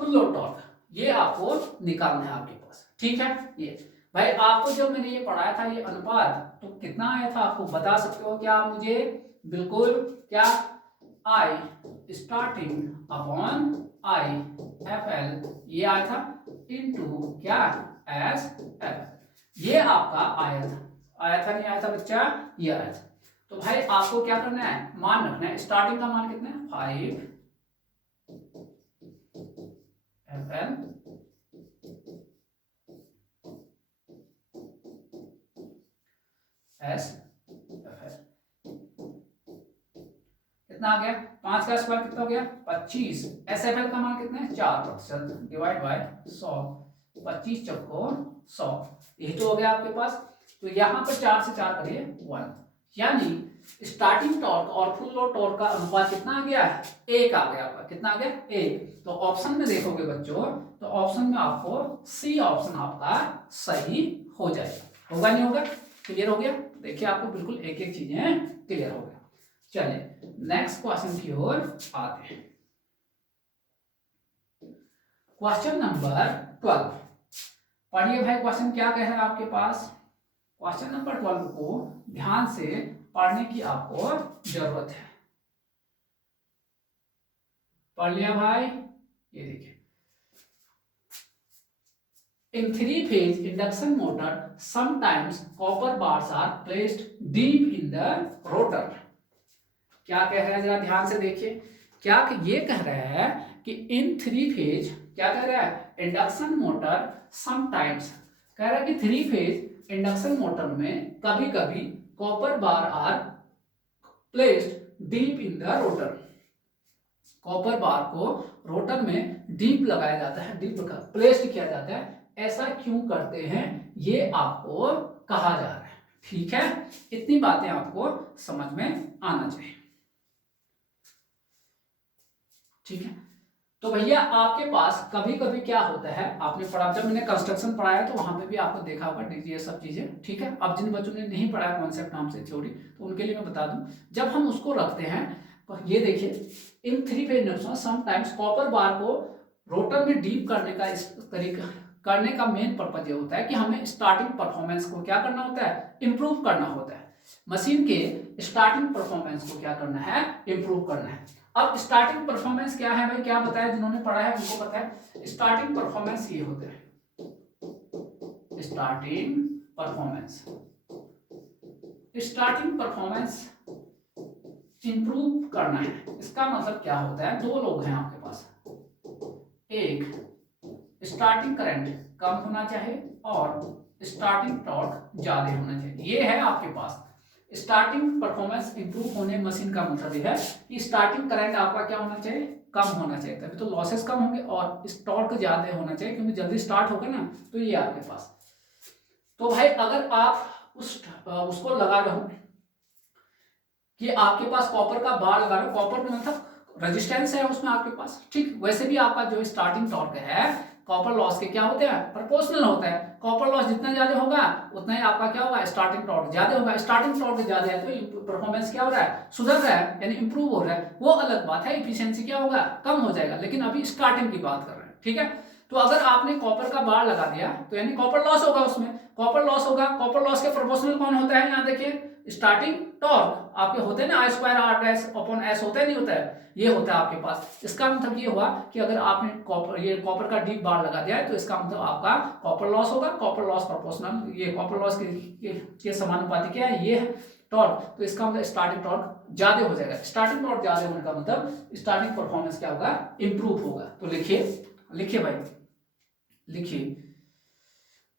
full load torque, ये आपको निकालना है आपके पास, ठीक है। ये भाई आपको जब मैंने ये पढ़ाया था ये अनुपात, तो कितना आया था आपको बता सकते हो क्या मुझे, बिल्कुल क्या, I starting upon I F L, ये आया था इनटू क्या, एस एफ। ये आपका आया था नहीं आया था बच्चा, ये आया था। तो भाई आपको क्या करना है, मान रखना है। स्टार्टिंग का मान कितना है, 5 F L S F L. कितना आ गया, 5 का स्क्वायर कितना हो गया 25। एस एफ एल का मान कितना है 4% डिवाइड बाय 100, 25 चौको 100, यही तो हो गया आपके पास। तो यहाँ पर 4 से 4 करिए 1, यानी स्टार्टिंग टॉर्क और फुल लोड टॉर्क का अनुपात कितना आ गया, 1 आ गया आपका। कितना आ गया, 1। तो ऑप्शन में देखोगे बच्चों, तो ऑप्शन में आपको सी ऑप्शन आपका सही हो जाएगा। होगा नहीं होगा, क्लियर हो गया। देखिए आपको बिल्कुल एक एक चीजें क्लियर हो गया। चलिए नेक्स्ट क्वेश्चन की ओर आते हैं। क्वेश्चन नंबर 12 पढ़िए भाई। क्वेश्चन क्या कह रहा है आपके पास, क्वेश्चन नंबर 12 को ध्यान से पढ़ने की आपको जरूरत है। पढ़ लिया भाई, ये देखिए, in 3-phase induction motor sometimes copper bars are placed deep in the rotor। क्या कह रहा है जरा ध्यान से देखिए, क्या ये कह रहा है कि इन 3-phase, क्या कह रहा है, इंडक्शन मोटर समटाइम्स, कह रहा है कि 3-phase इंडक्शन मोटर में कभी कभी copper bar are placed deep in the rotor. Copper bar को रोटर में डीप लगाया जाता है, डीप प्लेस्ड किया जाता है। ऐसा क्यों करते हैं, ये आपको कहा जा रहा है। ठीक है, इतनी बातें आपको समझ में आना चाहिए। ठीक है, तो भैया आपके पास कभी कभी क्या होता है, आपने पढ़ा, जब मैंने कंस्ट्रक्शन पढ़ाया तो वहां पे भी आपको देखा होगा ये सब चीजें। ठीक है, अब जिन बच्चों ने नहीं पढ़ाया कॉन्सेप्ट नाम से थ्योरी, तो उनके लिए मैं बता दूं, जब हम उसको रखते हैं तो ये देखिए, इन 3-phase induction sometimes copper bar को रोटर में डीप करने का इस तरीका करने का मेन पर्पज ये होता है कि हमें स्टार्टिंग परफॉर्मेंस को क्या करना होता है, इंप्रूव करना होता है। मशीन के स्टार्टिंग परफॉर्मेंस को क्या करना है, इंप्रूव करना है। अब स्टार्टिंग परफॉर्मेंस क्या है भाई, क्या बताया, जिन्होंने पढ़ा है उनको पता है। स्टार्टिंग परफॉर्मेंस ये होता है, starting performance, starting performance improve करना है। इसका मतलब क्या होता है, दो लोग हैं आपके पास, एक स्टार्टिंग करंट कम होना चाहिए और स्टार्टिंग टॉर्क ज्यादा होना चाहिए। ये है आपके पास स्टार्टिंग परफॉर्मेंस इंप्रूव होने, मशीन का मतलब ये है कि स्टार्टिंग करंट आपका क्या होना चाहिए, कम होना चाहिए, तभी तो लॉसेस कम होंगे, और टॉर्क ज्यादा होना चाहिए क्योंकि जल्दी स्टार्ट होगा ना। तो ये आपके पास, तो भाई अगर आप उसको लगा रहे हो कि आपके पास कॉपर का बार लगा रहे हो, कॉपर का मतलब रेजिस्टेंस है उसमें आपके पास, ठीक वैसे भी आपका जो स्टार्टिंग टॉर्क है कॉपर लॉस के क्या होते हैं, प्रोपोर्शनल होता है। कॉपर लॉस जितना ज्यादा होगा उतना ही आपका क्या होगा, स्टार्टिंग टॉर्क ज्यादा होगा। स्टार्टिंग टॉर्क ज्यादा है तो परफॉर्मेंस क्या हो रहा है, सुधर रहा है, यानी इंप्रूव हो रहा है, वो अलग बात है। इफिशियंसी क्या होगा, कम हो जाएगा, लेकिन अभी स्टार्टिंग की बात कर रहे हैं। ठीक है, तो अगर आपने कॉपर का बार लगा दिया तो यानी कॉपर लॉस होगा, उसमें कॉपर लॉस होगा। कॉपर लॉस के प्रोपोर्शनल कौन होता है, यहाँ देखिए, स्टार्टिंग टॉर्क आपके होते हैं ना, I square R dash upon S होता है, नहीं होता है, ये होता है आपके पास। इसका मतलब ये हुआ कि अगर आपने कॉपर का डीप बार लगा दिया है तो इसका मतलब आपका कॉपर लॉस होगा। कॉपर लॉस प्रोपोर्शनल, ये कॉपर लॉस के समानुपाती क्या है, ये है टॉर्क। तो इसका मतलब स्टार्टिंग टॉर्क ज्यादा हो जाएगा। स्टार्टिंग टॉर्क ज्यादा होने का मतलब स्टार्टिंग परफॉर्मेंस क्या होगा, इंप्रूव होगा। तो लिखिए भाई, लिखिए,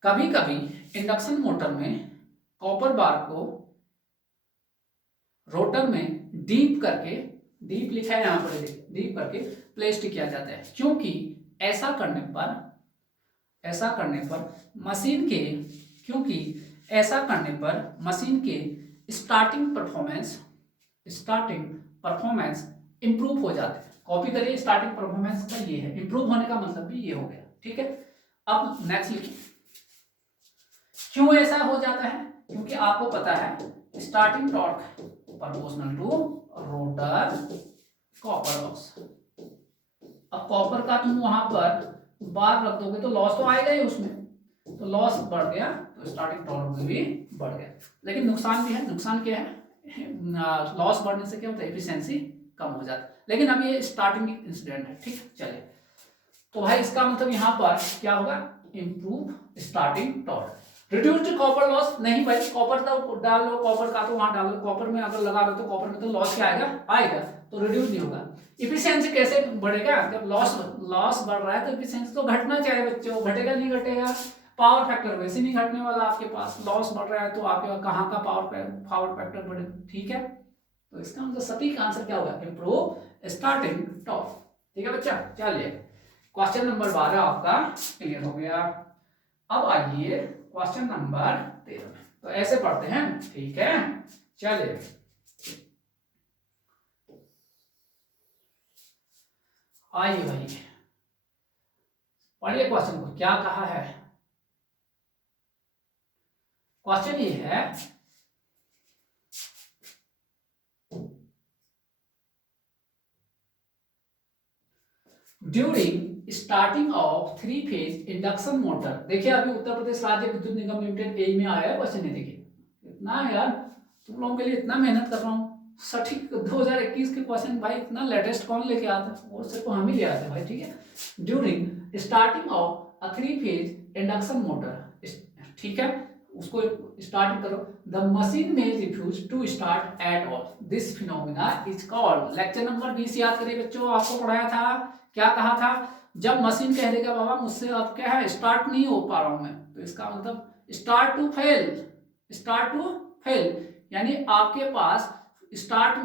कभी कभी इंडक्शन मोटर में कॉपर बार को रोटर में डीप करके, डीप लिखा है यहां पर, डीप करके प्लेस्ड किया जाता है, क्योंकि ऐसा करने पर मशीन के स्टार्टिंग परफॉर्मेंस इंप्रूव हो जाते हैं। कॉपी करिए, स्टार्टिंग परफॉर्मेंस का ये है, इंप्रूव होने का मतलब भी ये हो गया। ठीक है, अब नेक्स्ट लिखिए, क्यों ऐसा हो जाता है, क्योंकि आपको पता है starting torque proportional to rotor copper loss. अब कॉपर का तुम वहां पर बार रख दोगे तो लॉस तो आएगा ही उसमें, तो लॉस बढ़ गया तो स्टार्टिंग टॉर्क भी बढ़ गया। लेकिन नुकसान भी है। नुकसान क्या है, लॉस बढ़ने से क्या होता है, एफिशिएंसी कम हो जाता है। लेकिन अब ये स्टार्टिंग इंसिडेंट है, ठीक है। चलिए, तो भाई इसका मतलब यहाँ पर क्या होगा, improve starting torque. Reduced copper loss, नहीं भाई कॉपर तो डाल लो, कॉपर का तो वहां डाल लो, कॉपर में अगर लगा दो तो कॉपर में तो लॉस क्या आएगा, आएगा, तो रिड्यूस नहीं होगा। इफिशियंसी कैसे बढ़ेगा, जब लॉस लॉस बढ़ रहा है तो इफिशियंसी तो घटना चाहिए बच्चों, घटेगा नहीं घटेगा, पावर फैक्टर वैसे नहीं घटने वाला आपके पास, लॉस बढ़ रहा है तो आपके कहाँ का पावर फैक्टर बढ़ेगा, ठीक है। तो इसका मतलब सटीक आंसर क्या होगा, इम्प्रूव स्टार्टिंग टॉर्क, ठीक है बच्चा। चलिए, क्वेश्चन नंबर 12 आपका क्लियर हो गया। अब आइए क्वेश्चन नंबर 13, तो ऐसे पढ़ते हैं, ठीक है। चलिए, आइए भाई पढ़िए क्वेश्चन को, क्या कहा है। क्वेश्चन ये है, during starting of 3 phase induction motor, देखिए अभी उत्तर प्रदेश राज्य विद्युत निगम लिमिटेड ए में आया है क्वेश्चन, ये देखिए इतना यार तुम लोगों के लिए इतना मेहनत कर रहा हूँ, सटीक 2021 के क्वेश्चन भाई, इतना लेटेस्ट कौन लेके आता है, वो सिर्फ हम ही ले आते हैं भाई, ठीक है। During starting of a 3 phase induction motor, ठीक है, उसको स्टार्ट करो, द मशीन में refuse to start at all, this phenomena is called, lecture number 20 याद करिए बच्चों, आपको पढ़ाया था, क्या कहा था, जब मशीन कह देगा बाबा मुझसे अब क्या है स्टार्ट नहीं हो पा रहा हूं मैं, तो इसका मतलब start to fail, start to fail, यानी आपके पास स्टार्ट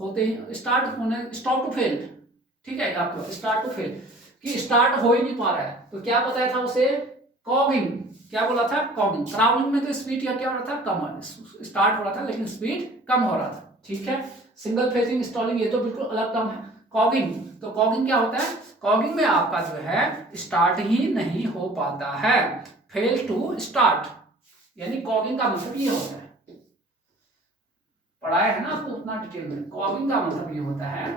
होते ही स्टार्ट होने, स्टॉप टू फेल, ठीक है, आपको स्टार्ट टू फेल कि स्टार्ट हो ही नहीं पा रहा है, तो क्या बताया था उसे, कॉगिंग, क्या बोला था, कॉगिंग। क्राउलिंग में तो स्पीड क्या हो रहा था, कम, स्टार्ट हो रहा था लेकिन स्पीड कम हो रहा था, ठीक है। सिंगल फेजिंग इंस्टॉलिंग ये तो बिल्कुल अलग टर्म है। कॉगिंग, तो कॉगिंग क्या होता है, कॉगिंग में आपका जो है स्टार्ट ही नहीं हो पाता है, फेल टू स्टार्ट, यानी कॉगिंग का मतलब ये होता है, पढ़ाया है ना आपको उतना डिटेल में, कॉगिंग का मतलब ये होता है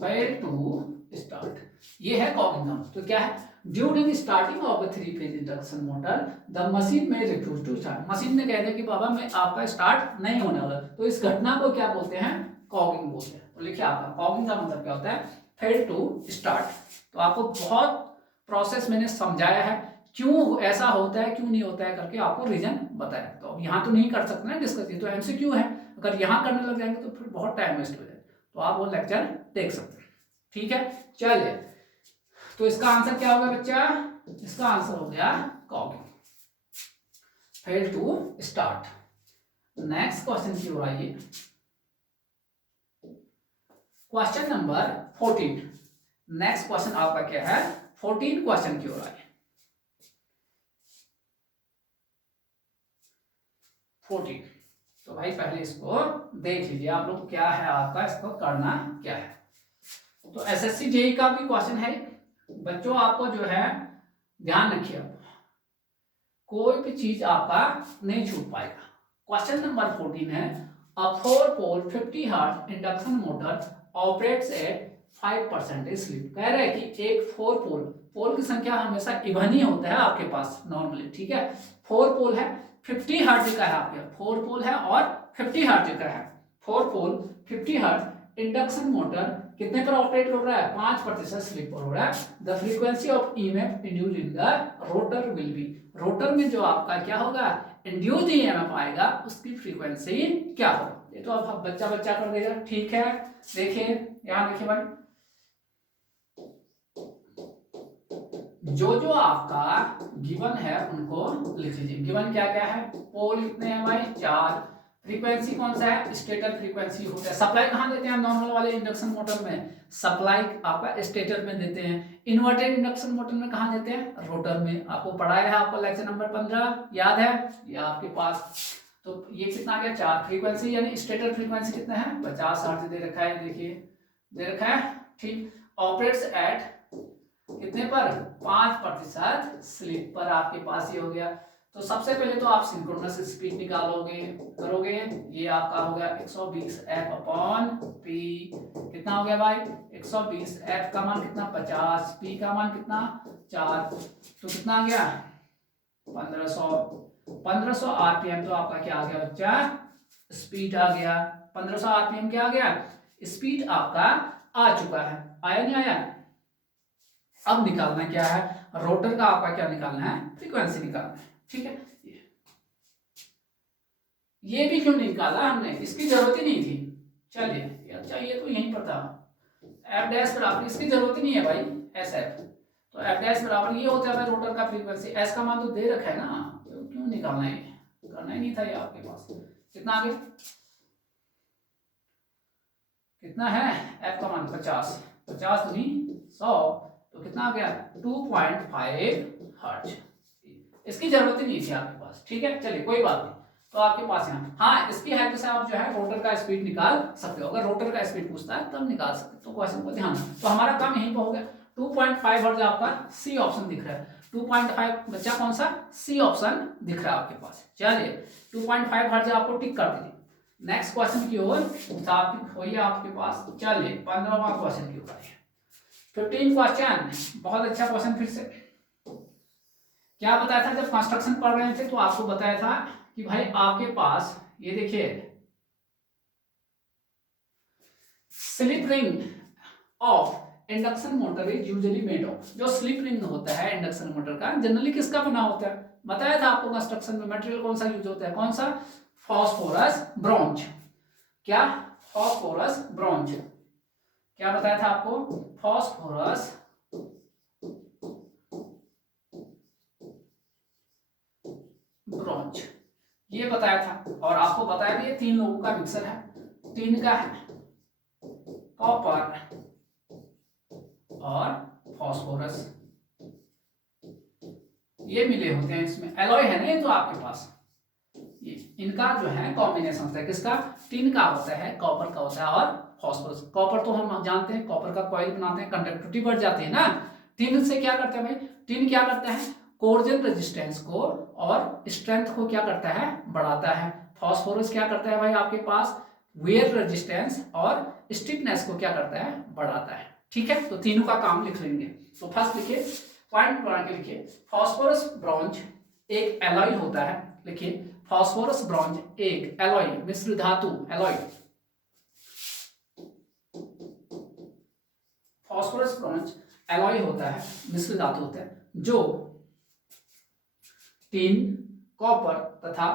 फेल टू स्टार्ट, ये है कॉगिंग का मतलब। तो क्या है, during starting of a 3 phase induction motor the machine में रिफ्यूज टू स्टार्ट, मशीन ने कह दिया कि बाबा मैं आपका स्टार्ट नहीं होने वाला, तो इस घटना को क्या बोलते हैं, कॉगिंग बोलते हैं। तो लिखिए आपका कॉगिंग का मतलब क्या होता है, फेल टू स्टार्ट। तो आपको बहुत प्रोसेस मैंने समझाया है, क्यों ऐसा होता है क्यों नहीं होता है करके आपको रीजन बताया, तो अब यहाँ तो नहीं कर सकते ना डिस्कस, ये तो एमसीक्यू है, अगर यहाँ करने लग जाएंगे तो फिर बहुत टाइम वेस्ट हो जाएगा, तो आप वो लेक्चर देख सकते हैं, ठीक है। चलिए, तो इसका आंसर क्या होगा बच्चा, इसका आंसर हो गया cogging, fail to start. Next question की ओर आइए, क्वेश्चन नंबर 14, नेक्स्ट क्वेश्चन आपका क्या है, 14 क्वेश्चन की ओर आइए। 14, तो भाई पहले इसको देख लीजिए आप लोग, क्या है आपका, इसको करना क्या है। तो एसएससी जेई का भी क्वेश्चन है बच्चों, आपको जो है ध्यान रखिए, आप कोई भी चीज आपका नहीं छूट पाएगा। क्वेश्चन नंबर 14 है, अ 4 pole 50 hertz induction motor operates at 5% slip, कह रहे हैं कि एक 4 पोल, पोल की संख्या हमेशा इवन ही होता है आपके पास नॉर्मली, ठीक है। 4 पोल है, 50 हर्ट्ज का है आपके, 4 पोल है और 50 हर्ट्ज का है, 4 पोल 50 हर्ट्ज इंडक्शन मोटर कितने पर ऑपरेट हो रहा है, 5% स्लिप पर हो रहा है। The frequency of EMF induced in the rotor will be, rotor में जो आपका क्या होगा, इंड्यूस्ड ईएमएफ आएगा, उसकी फ्रीक्वेंसी क्या होगा, ये तो अब बच्चा बच्चा कर देगा, ठीक है। देखिए यहां देखिए भाई, जो जो आपका गिवन है उनको लिख लीजिए, गिवन क्या क्या है, पोल कितने हैं भाई, 4, फ्रीक्वेंसी कौन सा है, स्टेटर फ्रीक्वेंसी होता है, सप्लाई कहाँ देते हैं नॉर्मल वाले इंडक्शन मोटर में, सप्लाई आपका स्टेटर में देते हैं, इन्वर्टेड इंडक्शन मोटर में कहाँ देते हैं, रोटर में, आपको पढ़ाया है, आपको लेक्चर नंबर 15 याद है ये आपके पास। तो ये कितना आ गया, 4 फ्रीक्वेंसी, यानी स्टेटर फ्रीक्वेंसी कितना है, 50 हर्ट्ज दे रखा है, देखिए दे रखा है, ठीक। ऑपरेट्स एट कितने पर, 5% स्लिप पर आपके पास ये हो गया। तो सबसे पहले तो आप सिंक्रोनस स्पीड निकालोगे, करोगे, ये आपका हो गया 120 F/P, कितना हो गया भाई, 120, F का मान कितना 50, P का मान कितना 4, तो कितना आ गया 1500 आरपीएम। तो आपका क्या आ गया बच्चा, स्पीड आ गया 1500 आरपीएम। क्या आ गया, स्पीड आपका आ चुका है। आया नहीं आया। अब निकालना क्या है, रोटर का आपका क्या निकालना है, फ्रीक्वेंसी निकालना है। ठीक है, ये भी क्यों निकाला हमने, इसकी जरूरत ही नहीं थी। चलिए अच्छा, ये तो यही पता, एफ डैश बराबर, इसकी जरूरत ही नहीं है भाई, एस एफ। तो एफ डैश बराबर ये होता है भाई रोटर का फ्रीक्वेंसी, एस का मान तो दे रखा है ना, तो क्यों निकालना है, करना ही नहीं था ये आपके पास। कितना आ गया, कितना है, एफ का मान 50, 50 दूनी 100, तो कितना आ गया 2.5 हर्ट्ज। इसकी जरूरत ही नहीं थी आपके पास। ठीक है, चलिए कोई बात नहीं। तो आपके पास यहाँ, हाँ, इसकी हेल्प से आप जो है रोटर का स्पीड निकाल सकते हो। अगर रोटर का स्पीड पूछता है तब निकाल सकते हो, तो क्वेश्चन को ध्यान। तो हमारा काम यहीं पर हो गया। 2.5 हर्ट्ज आपका सी ऑप्शन दिख रहा है। 2.5 बच्चा कौन सा, सी ऑप्शन दिख रहा है आपके पास। चलिए 2.5 हर्ट्ज आपको टिक कर दीजिए। नेक्स्ट क्वेश्चन की ओर टॉपिक होइए आपके पास। चलिए 15वां क्वेश्चन की ओर 15 क्वेश्चन, बहुत अच्छा क्वेश्चन। फिर से क्या बताया था, जब कंस्ट्रक्शन पढ़ रहे थे तो आपको बताया था कि भाई आपके पास ये देखिए slip ring of induction motor is usually made of. जो स्लिप रिंग होता है इंडक्शन मोटर का, जनरली किसका बना होता है, बताया था आपको कंस्ट्रक्शन में मटेरियल कौन सा यूज होता है, कौन सा, फॉस्फोरस ब्रॉन्ज। क्या, फॉस्फोरस ब्रॉन्ज। क्या बताया था आपको, फॉस्फोरस ब्रॉन्ज, ये बताया था। और आपको बताया भी ये 3 लोगों का मिक्सर है, 3 का है, कॉपर और फॉस्फोरस, ये मिले होते हैं इसमें, एलॉय है ना ये तो आपके पास। ये इनका जो है कॉम्बिनेशन होता है, किसका, टिन का होता है, कॉपर का होता है और फॉस्फोरस। कॉपर तो हम जानते हैं, कॉपर का कॉइल बनाते हैं, कंडक्टिविटी बढ़ जाती है ना। टिन से क्या करता है भाई, टिन क्या करता है, कोर्जन रेजिस्टेंस को और स्ट्रेंथ को क्या करता है, बढ़ाता है। फॉस्फोरस क्या करता है भाई आपके पास, वेयर रेजिस्टेंस और स्टिफनेस को क्या करता है, बढ़ाता है। ठीक है, तो तीनों का काम लिख लेंगे। तो फर्स्ट लिखिए, पॉइंट बना के लिखिए, फॉस्फोरस ब्रॉन्ज एक एलॉय होता है। लिखिए, फॉस्फोरस ब्रॉन्ज एक एलॉय, मिश्र धातु, एलॉय। फॉस्फोरस ब्रॉन्ज एलॉय होता है, मिश्र धातु होता है, जो टिन, कॉपर तथा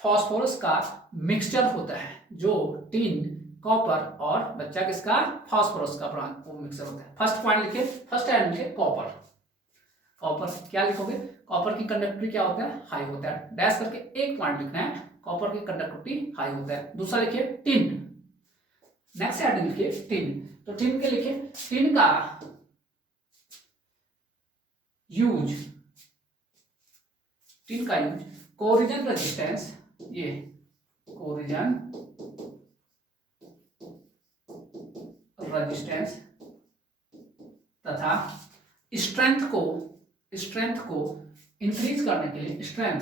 फॉस्फोरस का मिक्सचर होता है। जो टिन, कॉपर और बच्चा किसका, फॉस्फोरस का वो मिक्सचर होता है। फर्स्ट पॉइंट लिखिए, फर्स्ट एड लिखिए कॉपर। कॉपर क्या लिखोगे, कॉपर की कंडक्टिविटी क्या होता है, हाई होता है। डैश करके एक पॉइंट लिखना है, कॉपर की कंडक्टिविटी हाई होता है। दूसरा लिखिए टिन, नेक्स्ट हेडिंग लिखिए टिन। तो टिन के लिखिए, टिन का यूज, टिन का यूज कोरिजन रेजिस्टेंस, ये कोरिजन रेजिस्टेंस तथा स्ट्रेंथ को इंक्रीज करने के लिए, स्ट्रेंथ,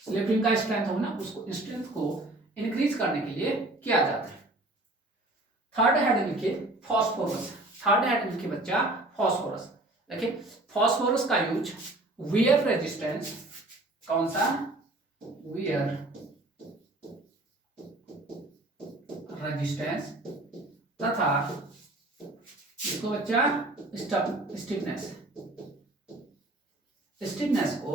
स्लिप रिंग का स्ट्रेंथ हो ना, उसको स्ट्रेंथ को इंक्रीज करने के लिए किया जाता है। थर्ड हेड लिखिए फॉस्फोरस, थर्ड हेड लिखिए बच्चा फॉस्फोरस। देखिए फॉस्फोरस का यूज वियर रेजिस्टेंस, कौन सा, वियर रेजिस्टेंस तथा इसको बच्चा स्टिफनेस, स्टिफनेस को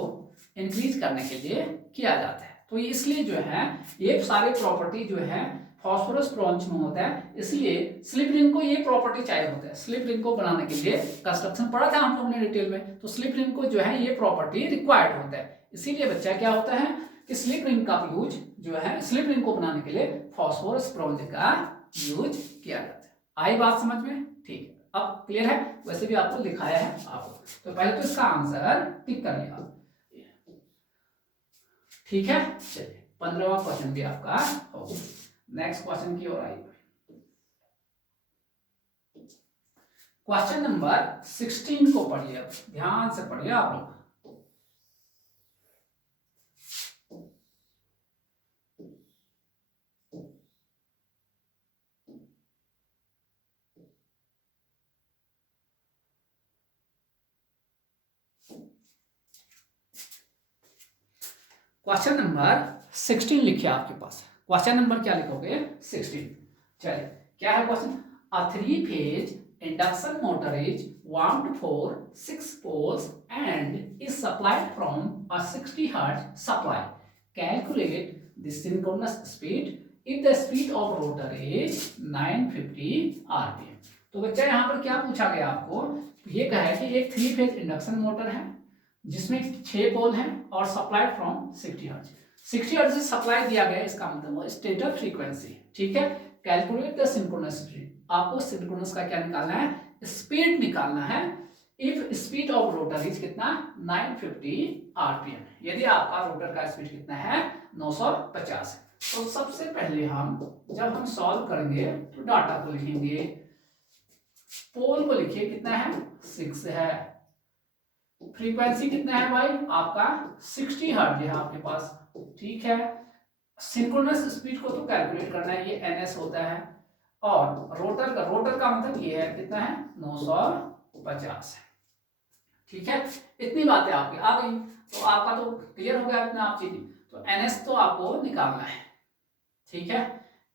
इंक्रीज करने के लिए किया जाता है। तो इसलिए जो है ये सारे प्रॉपर्टी जो है फॉस्फोरस ब्रॉन्ज में होता है, इसलिए स्लिप रिंग को ये प्रॉपर्टी चाहिए होता है। स्लिप रिंग को बनाने के लिए कंस्ट्रक्शन पढ़ा था हम लोग ने डिटेल में, तो स्लिप रिंग को जो है ये प्रॉपर्टी रिक्वायर्ड होता है। इसीलिए बच्चा क्या होता है कि स्लिप रिंग का यूज जो है, स्लिप रिंग को बनाने के लिए फॉस्फोरस ब्रॉन्ज का यूज किया जाता है। आई बात समझ में, ठीक है, अब क्लियर है। वैसे भी आपको दिखाया है आपको, तो पहले तो इसका आंसर टिक कर लिया, ठीक है। चलिए 15वां क्वेश्चन भी आपका हो। नेक्स्ट क्वेश्चन की ओर आइए, क्वेश्चन नंबर 16 को पढ़िए, ध्यान से पढ़िए आप लोग। क्वेश्चन नंबर 16 लिखिए आपके पास। क्वेश्चन नंबर क्या लिखोगे? 16। चलिए क्या है question? A 3-phase induction motor is wound for 6 poles and is supplied from a 60 Hz supply. Calculate the synchronous speed if the speed of rotor is 950 rpm. तो बच्चा यहाँ पर क्या पूछा गया आपको? ये कहा है कि एक 3-phase इंडक्शन मोटर है जिसमें 6 पोल हैं और सप्लाइड फ्रॉम 60 हर्ट्ज। 60 हर्ट्ज से सप्लाई दिया गया, इसका मतलब स्टेटर फ्रीक्वेंसी। ठीक है, कैलकुलेट द सिंक्रोनस स्पीड। आपको सिंक्रोनस का क्या निकालना है? स्पीड निकालना है। If speed of rotor is कितना? 950 आरपीएम। यदि आपका रोटर का स्पीड कितना है? 950 है। तो सबसे पहले जब हम सॉल्व करेंगे तो डाटा को लिखेंगे। पोल को लिखिए, कितना है? 6 है। फ्रीक्वेंसी कितना है भाई आपका? 60 हर्ट्ज है आपके पास। ठीक है, सिंक्रोनस स्पीड को तो कैलकुलेट करना है, ये ns होता है। और रोटर का मतलब ये है, कितना है? 950 है। ठीक है, इतनी बातें आपकी आ गई तो आपका तो क्लियर हो गया इतना आप चीजें। तो ns तो आपको निकालना है। ठीक है,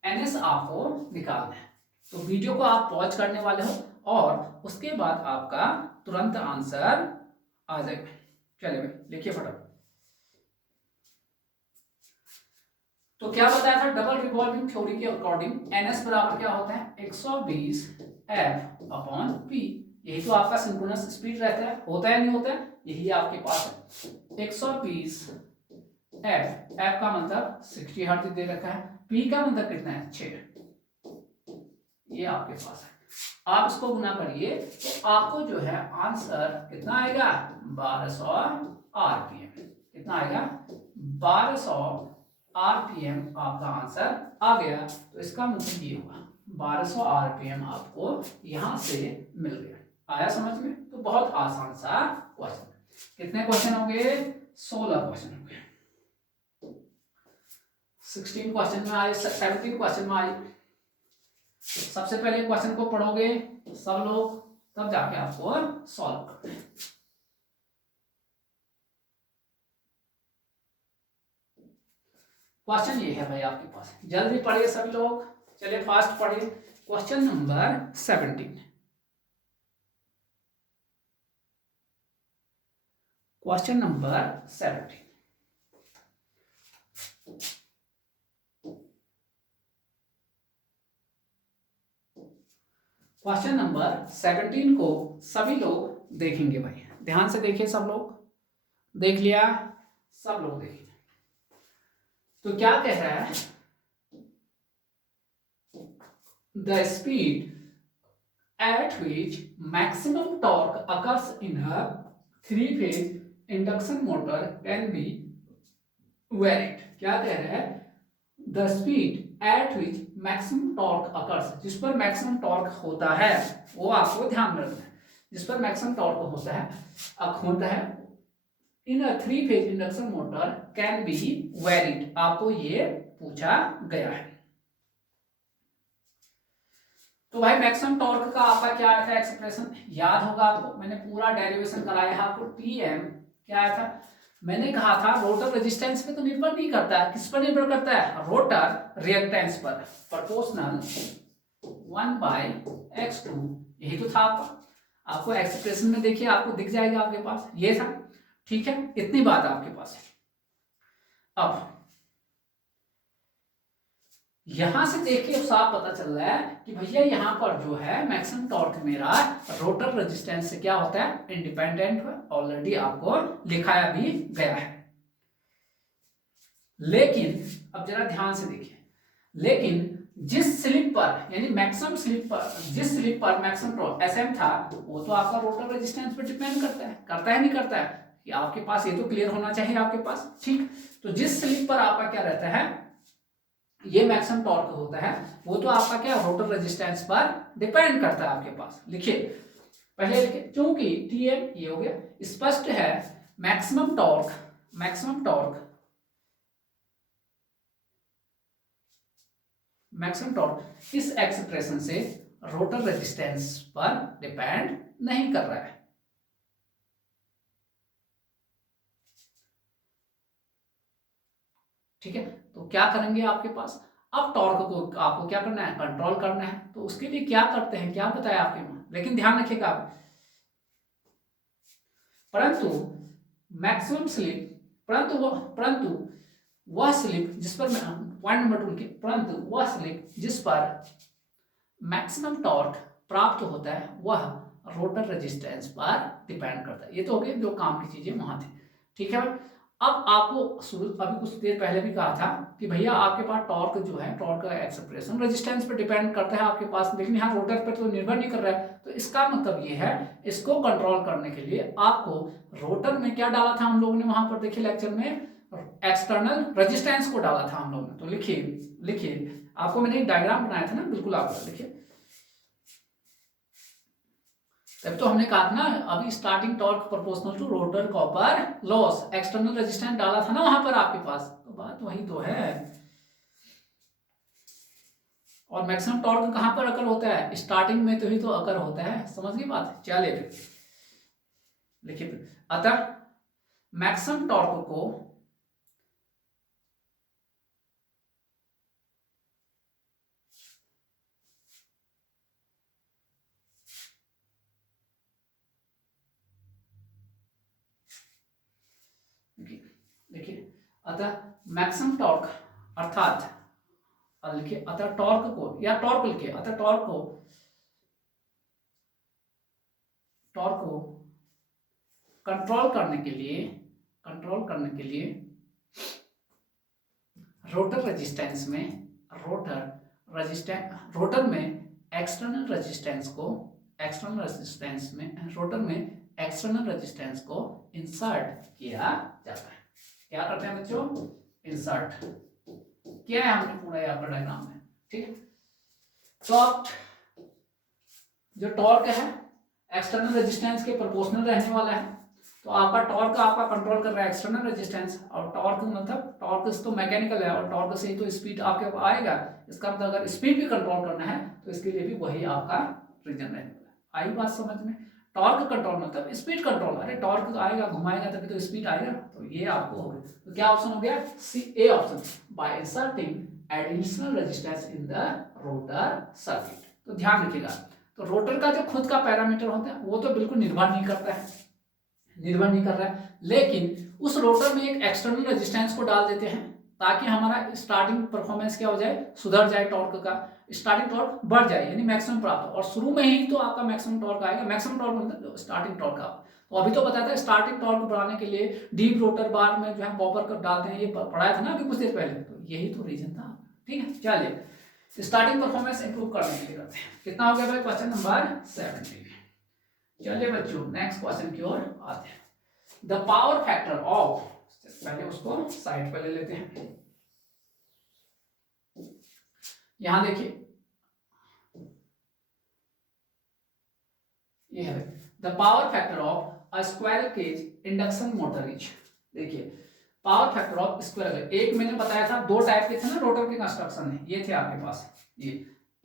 ns आपको निकालना है। तो वीडियो को आप पॉज करने वाले हो और उसके बाद आपका तुरंत आंसर आ जाएगा। चलिए भाई लिखिए फटाफट। तो क्या बताया था? डबल रिवॉल्विंग थ्योरी के अकॉर्डिंग ns बराबर क्या होता है? 120 F/P। यही तो आपका सिंक्रोनस स्पीड रहता है, होता है नहीं होता है? यही आपके पास है 120 F का मतलब 60 हर्ट्ज दे रखा है, P का मतलब कितना है? 6। ये आपके पास है। आप इसको गुना करिए तो आपको जो है आंसर कितना आएगा? 1200 आरपीएम। कितना आएगा? 1200 आरपीएम आपका आंसर आ गया। तो इसका मतलब ये हुआ 1200 आरपीएम आपको यहां से मिल गया। आया समझ में? तो बहुत आसान सा क्वेश्चन। कितने क्वेश्चन हो गए? 16 क्वेश्चन हो गए। 16 क्वेश्चन में आए, 17 क्वेश्चन में आए। सबसे पहले क्वेश्चन को पढ़ोगे सब लोग, तब जाके आपको सॉल्व करना है। क्वेश्चन ये है भाई आपके पास, जल्दी पढ़िए सभी लोग। चलिए फास्ट पढ़िए। Question number 17। Question number 17। Question number 17 को सभी लोग देखेंगे भाई, ध्यान से देखिए सब लोग। देख लिया? सब लोग देखिए। तो क्या कह रहा है? The speed at which maximum torque occurs in a 3-phase induction motor can be varied. क्या कह रहा है? The speed at which maximum torque occurs, जिस पर मैक्सिमम टॉर्क होता है, वो आपको ध्यान में रखना है। जिस पर मैक्सिमम टॉर्क होता है in a 3-phase induction motor can be varied. आपको ये पूछा गया है। तो भाई मैक्सिमम टॉर्क का आपका क्या आया था एक्सप्रेशन? याद होगा आपको, मैंने पूरा डेरिवेशन कराया है आपको। टीएम क्या आया था? मैंने कहा था रोटर रेजिस्टेंस पे तो निर्भर नहीं करता है, किस पर निर्भर करता है? रोटर रिएक्टेंस पर, प्रोपोर्शनल 1/x2। यही तो था आपका। आपको एक्सप्रेशन में देखिए, आपको दिख जाएगा आपके पास, ये था। ठीक है, इतनी बात आपके पास है। अब यहां से देखिए साफ पता चल रहा है कि भैया यहां पर जो है मैक्सिमम टॉर्क मेरा रोटर रेजिस्टेंस से क्या होता है? इंडिपेंडेंट है। ऑलरेडी आपको लिखाया भी गया है। लेकिन अब जरा ध्यान से देखिए, लेकिन जिस स्लिप पर यानी मैक्सिमम स्लिप पर, जिस स्लिप पर मैक्सिमम टॉर्क Sm था, वो तो आपका रोटर रेजिस्टेंस पर डिपेंड करता है नहीं करता है? कि आपके पास ये तो क्लियर होना चाहिए आपके पास। ठीक, तो जिस स्लिप पर आपका क्या रहता है, ये मैक्सिमम टॉर्क होता है, वो तो आपका क्या रोटर रेजिस्टेंस पर डिपेंड करता है आपके पास। लिखिए पहले लिखिए, क्योंकि टीएम ये हो गया, स्पष्ट है मैक्सिमम टॉर्क इस एक्सप्रेशन से रोटर रेजिस्टेंस पर डिपेंड नहीं कर रहा है। क्या करेंगे आपके पास, अब टॉर्क को आपको क्या करना है, कंट्रोल करना है। तो उसके लिए क्या करते हैं, क्या बताया आपके में, लेकिन ध्यान रखिएगा आप, परंतु मैक्सिमम स्लिप, परंतु वह स्लिप जिस पर, पॉइंट नंबर 2 लिखिए, परंतु वह स्लिप जिस पर मैक्सिमम टॉर्क प्राप्त होता है वह रोटर रेजिस्टेंस पर डिपेंड करता है। ये तो हो गए जो काम की चीजें वहां थी, ठीक है। अब आपको अभी कुछ देर पहले भी कहा था कि भैया आपके पास टॉर्क जो है, टॉर्क का एक्सप्रेशन रेजिस्टेंस पर डिपेंड करता है आपके पास, लेकिन यहाँ रोटर पर तो निर्भर नहीं कर रहा है। तो इसका मतलब ये है, इसको कंट्रोल करने के लिए आपको रोटर में क्या डाला था हम लोगों ने, वहां पर देखिए लेक्चर में एक्सटर्नल रेजिस्टेंस को डाला था हम लोगों ने। तो लिखिए आपको मैंने एक डायग्राम बनाया था ना, बिल्कुल आप लिखिए। तब तो हमने कहा था ना, अभी starting torque proportional to rotor copper loss, external resistance डाला था ना वहां पर आपके पास, तो बात वही तो है। और मैक्सिमम टॉर्क कहां पर अकर होता है, स्टार्टिंग में तो ही तो अकर होता है, समझ गई बात। चलिए लिखिए, अतः मैक्सिमम टॉर्क को देखिए, अतः मैक्सिमम टॉर्क अर्थात, लिखिए अतः टॉर्क को, या टॉर्क लिखिए, अतः टॉर्क को कंट्रोल करने के लिए रोटर रेजिस्टेंस में, रोटर में एक्सटर्नल रेजिस्टेंस को इंसर्ट किया जाता है। क्या करते हैं बच्चों, इंसर्ट किया है हमने पूरा यहाँ पर डायग्राम में, ठीक है। तो अब जो टॉर्क है एक्सटर्नल रेजिस्टेंस के प्रोपोर्शनल रहने वाला है, तो आपका टॉर्क आपका कंट्रोल कर रहा है एक्सटर्नल रेजिस्टेंस, और टॉर्क मतलब टॉर्क तो मैकेनिकल है, और टॉर्क से ही तो स्पीड आपके आएगा। इसका मतलब अगर स्पीड भी कंट्रोल करना है तो इसके लिए भी वही आपका रीजन रहने वाला है। आई बात समझ में, टॉर्क कंट्रोल मतलब स्पीड कंट्रोल, अरे टॉर्क आएगा घुमाएगा तभी तो स्पीड आएगा, तो ये आपको हो गया। तो क्या ऑप्शन हो गया, C A option, by inserting additional resistance in the rotor circuit. तो ध्यान रखिएगा, तो रोटर का जो खुद का पैरामीटर होता है वो तो बिल्कुल निर्भर नहीं कर रहा है, लेकिन उस रोटर में एक एक्सटर्नल रेजिस्टेंस को डाल देते हैं ताकि हमारा स्टार्टिंग परफॉर्मेंस क्या हो जाए, सुधर जाए, टॉर्क का स्टार्टिंग टॉर्क बढ़ जाए, यानी मैक्सिमम प्राप्त हो। और शुरू में ही तो आपका मैक्सिमम टॉर्क आएगा, मैक्सिमम टॉर्क मतलब स्टार्टिंग टॉर्क का। तो अभी तो बताया था स्टार्टिंग टॉर्क बढ़ाने के लिए डीप रोटर बार में जो है कॉपर कट डालते हैं, ये पढ़ाया था ना अभी कुछ देर पहले, तो यही तो रीजन था, ठीक है। चलिए स्टार्टिंग परफॉर्मेंस इंप्रूव करने के लिए करते हैं। कितना हो गया भाई, क्वेश्चन नंबर 17। चलिए बच्चों नेक्स्ट क्वेश्चन की ओर आते हैं। द पावर फैक्टर ऑफ, पहले उसको साइड पर ले लेते हैं। यहां देखिए ये है the power factor of a squirrel cage induction motor is, देखिए पावर फैक्टर ऑफ स्क्वायरल, एक मैंने बताया था दो टाइप के थे ना रोटर के कंस्ट्रक्शन है, ये थे आपके पास, ये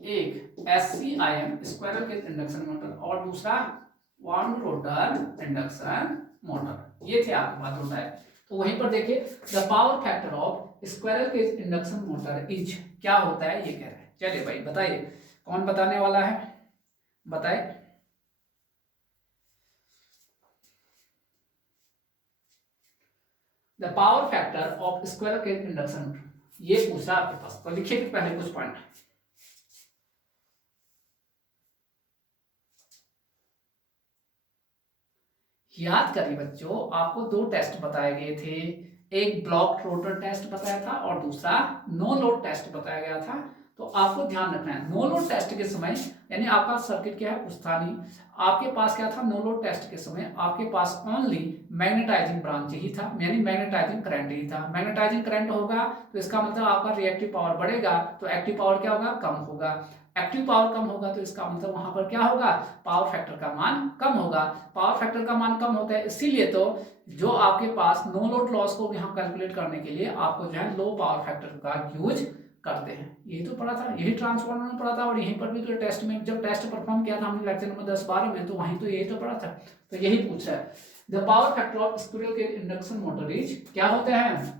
एक SCIM squirrel cage induction motor और दूसरा वाउंड रोटर इंडक्शन मोटर, ये थे आपके पास दो टाइप। तो वहीं पर देखिए the power factor of squirrel cage induction motor is क्या होता है, ये कह रहे हैं। चलिए भाई बताइए, कौन बताने वाला है, बताइए। The power factor of squirrel cage induction, ये पूछा आपके पास, तो लिखिए पहले कुछ पॉइंट। याद करिए बच्चों, आपको दो टेस्ट बताए गए थे, एक ब्लॉक रोटर टेस्ट बताया था और दूसरा नो लोड टेस्ट बताया गया था। तो आपको ध्यान रखना है, नो लोड टेस्ट के समय यानी आपका सर्किट क्या है, कुछ था नहीं, आपके पास क्या था, नो लोड टेस्ट के समय आपके पास ओनली मैग्नेटाइजिंग ब्रांच ही था, यानी मैग्नेटाइजिंग करंट ही था। मैग्नेटाइजिंग करंट होगा तो इसका मतलब आपका रिएक्टिव पावर बढ़ेगा, तो एक्टिव पावर क्या होगा, कम होगा। एक्टिव पावर कम होगा तो इसका मतलब वहां पर क्या होगा, पावर फैक्टर का मान कम होगा। पावर फैक्टर का मान कम होता है, इसीलिए तो जो आपके पास नो लोड लॉस को यहाँ कैलकुलेट करने के लिए आपको जो है लो पावर फैक्टर का यूज करते हैं। यही तो पढ़ा था, यही ट्रांसफॉर्मर में पढ़ा था, और यहीं पर भी तो टेस्ट में जब टेस्ट परफॉर्म किया था हमने लेक्चर नंबर 10-12 में, तो वहीं तो यही तो पढ़ा था। तो यही पूछा है, the power factor of squirrel cage induction motor is क्या होता है,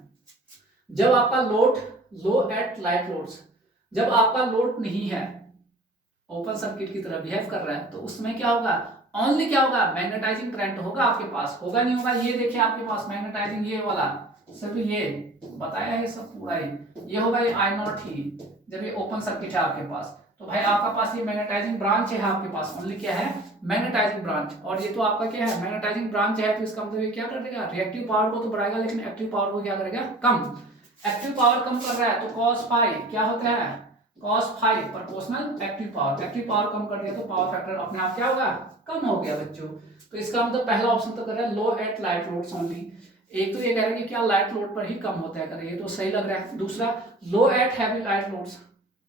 जब आपका load low at light loads, जब आपका लोड नहीं है, ओपन सर्किट की तरह बिहेव कर रहा है, तो उसमें क्या होगा, ओनली क्या होगा, मैग्नेटाइजिंग करंट होगा आपके पास, होगा नहीं होगा, ये देखिए आपके पास मैग्नेटाइजिंग ये वाला सभी ये बताया है सब पूरा ही, ये होगा ये आई नॉट ही, जब ये ओपन सर्किट है आपके पास, तो भाई आपका पास ये मैग्नेटाइजिंग ब्रांच है आपके पास, ओनली क्या है, मैग्नेटाइजिंग ब्रांच, और ये तो आपका क्या है, मैग्नेटाइजिंग ब्रांच है, तो इसका मतलब ये क्या कर देगा, रिएक्टिव पावर को तो बढ़ाएगा, लेकिन एक्टिव पावर को क्या करेगा, कम, एक्टिव पावर कम कर रहा है, तो कॉस फाई क्या होता है, cos phi proportional active power कम कर दिया तो पावर फैक्टर अपने आप क्या होगा, कम हो गया बच्चों। तो इसका मतलब पहला ऑप्शन तो कर रहा है लो एट लाइट लोड्स ओनली, एक तो ये कह रहा है कि क्या लाइट लोड पर ही कम होता है, करे ये तो सही लग रहा है। दूसरा लो एट हैवी लाइट लोड्स,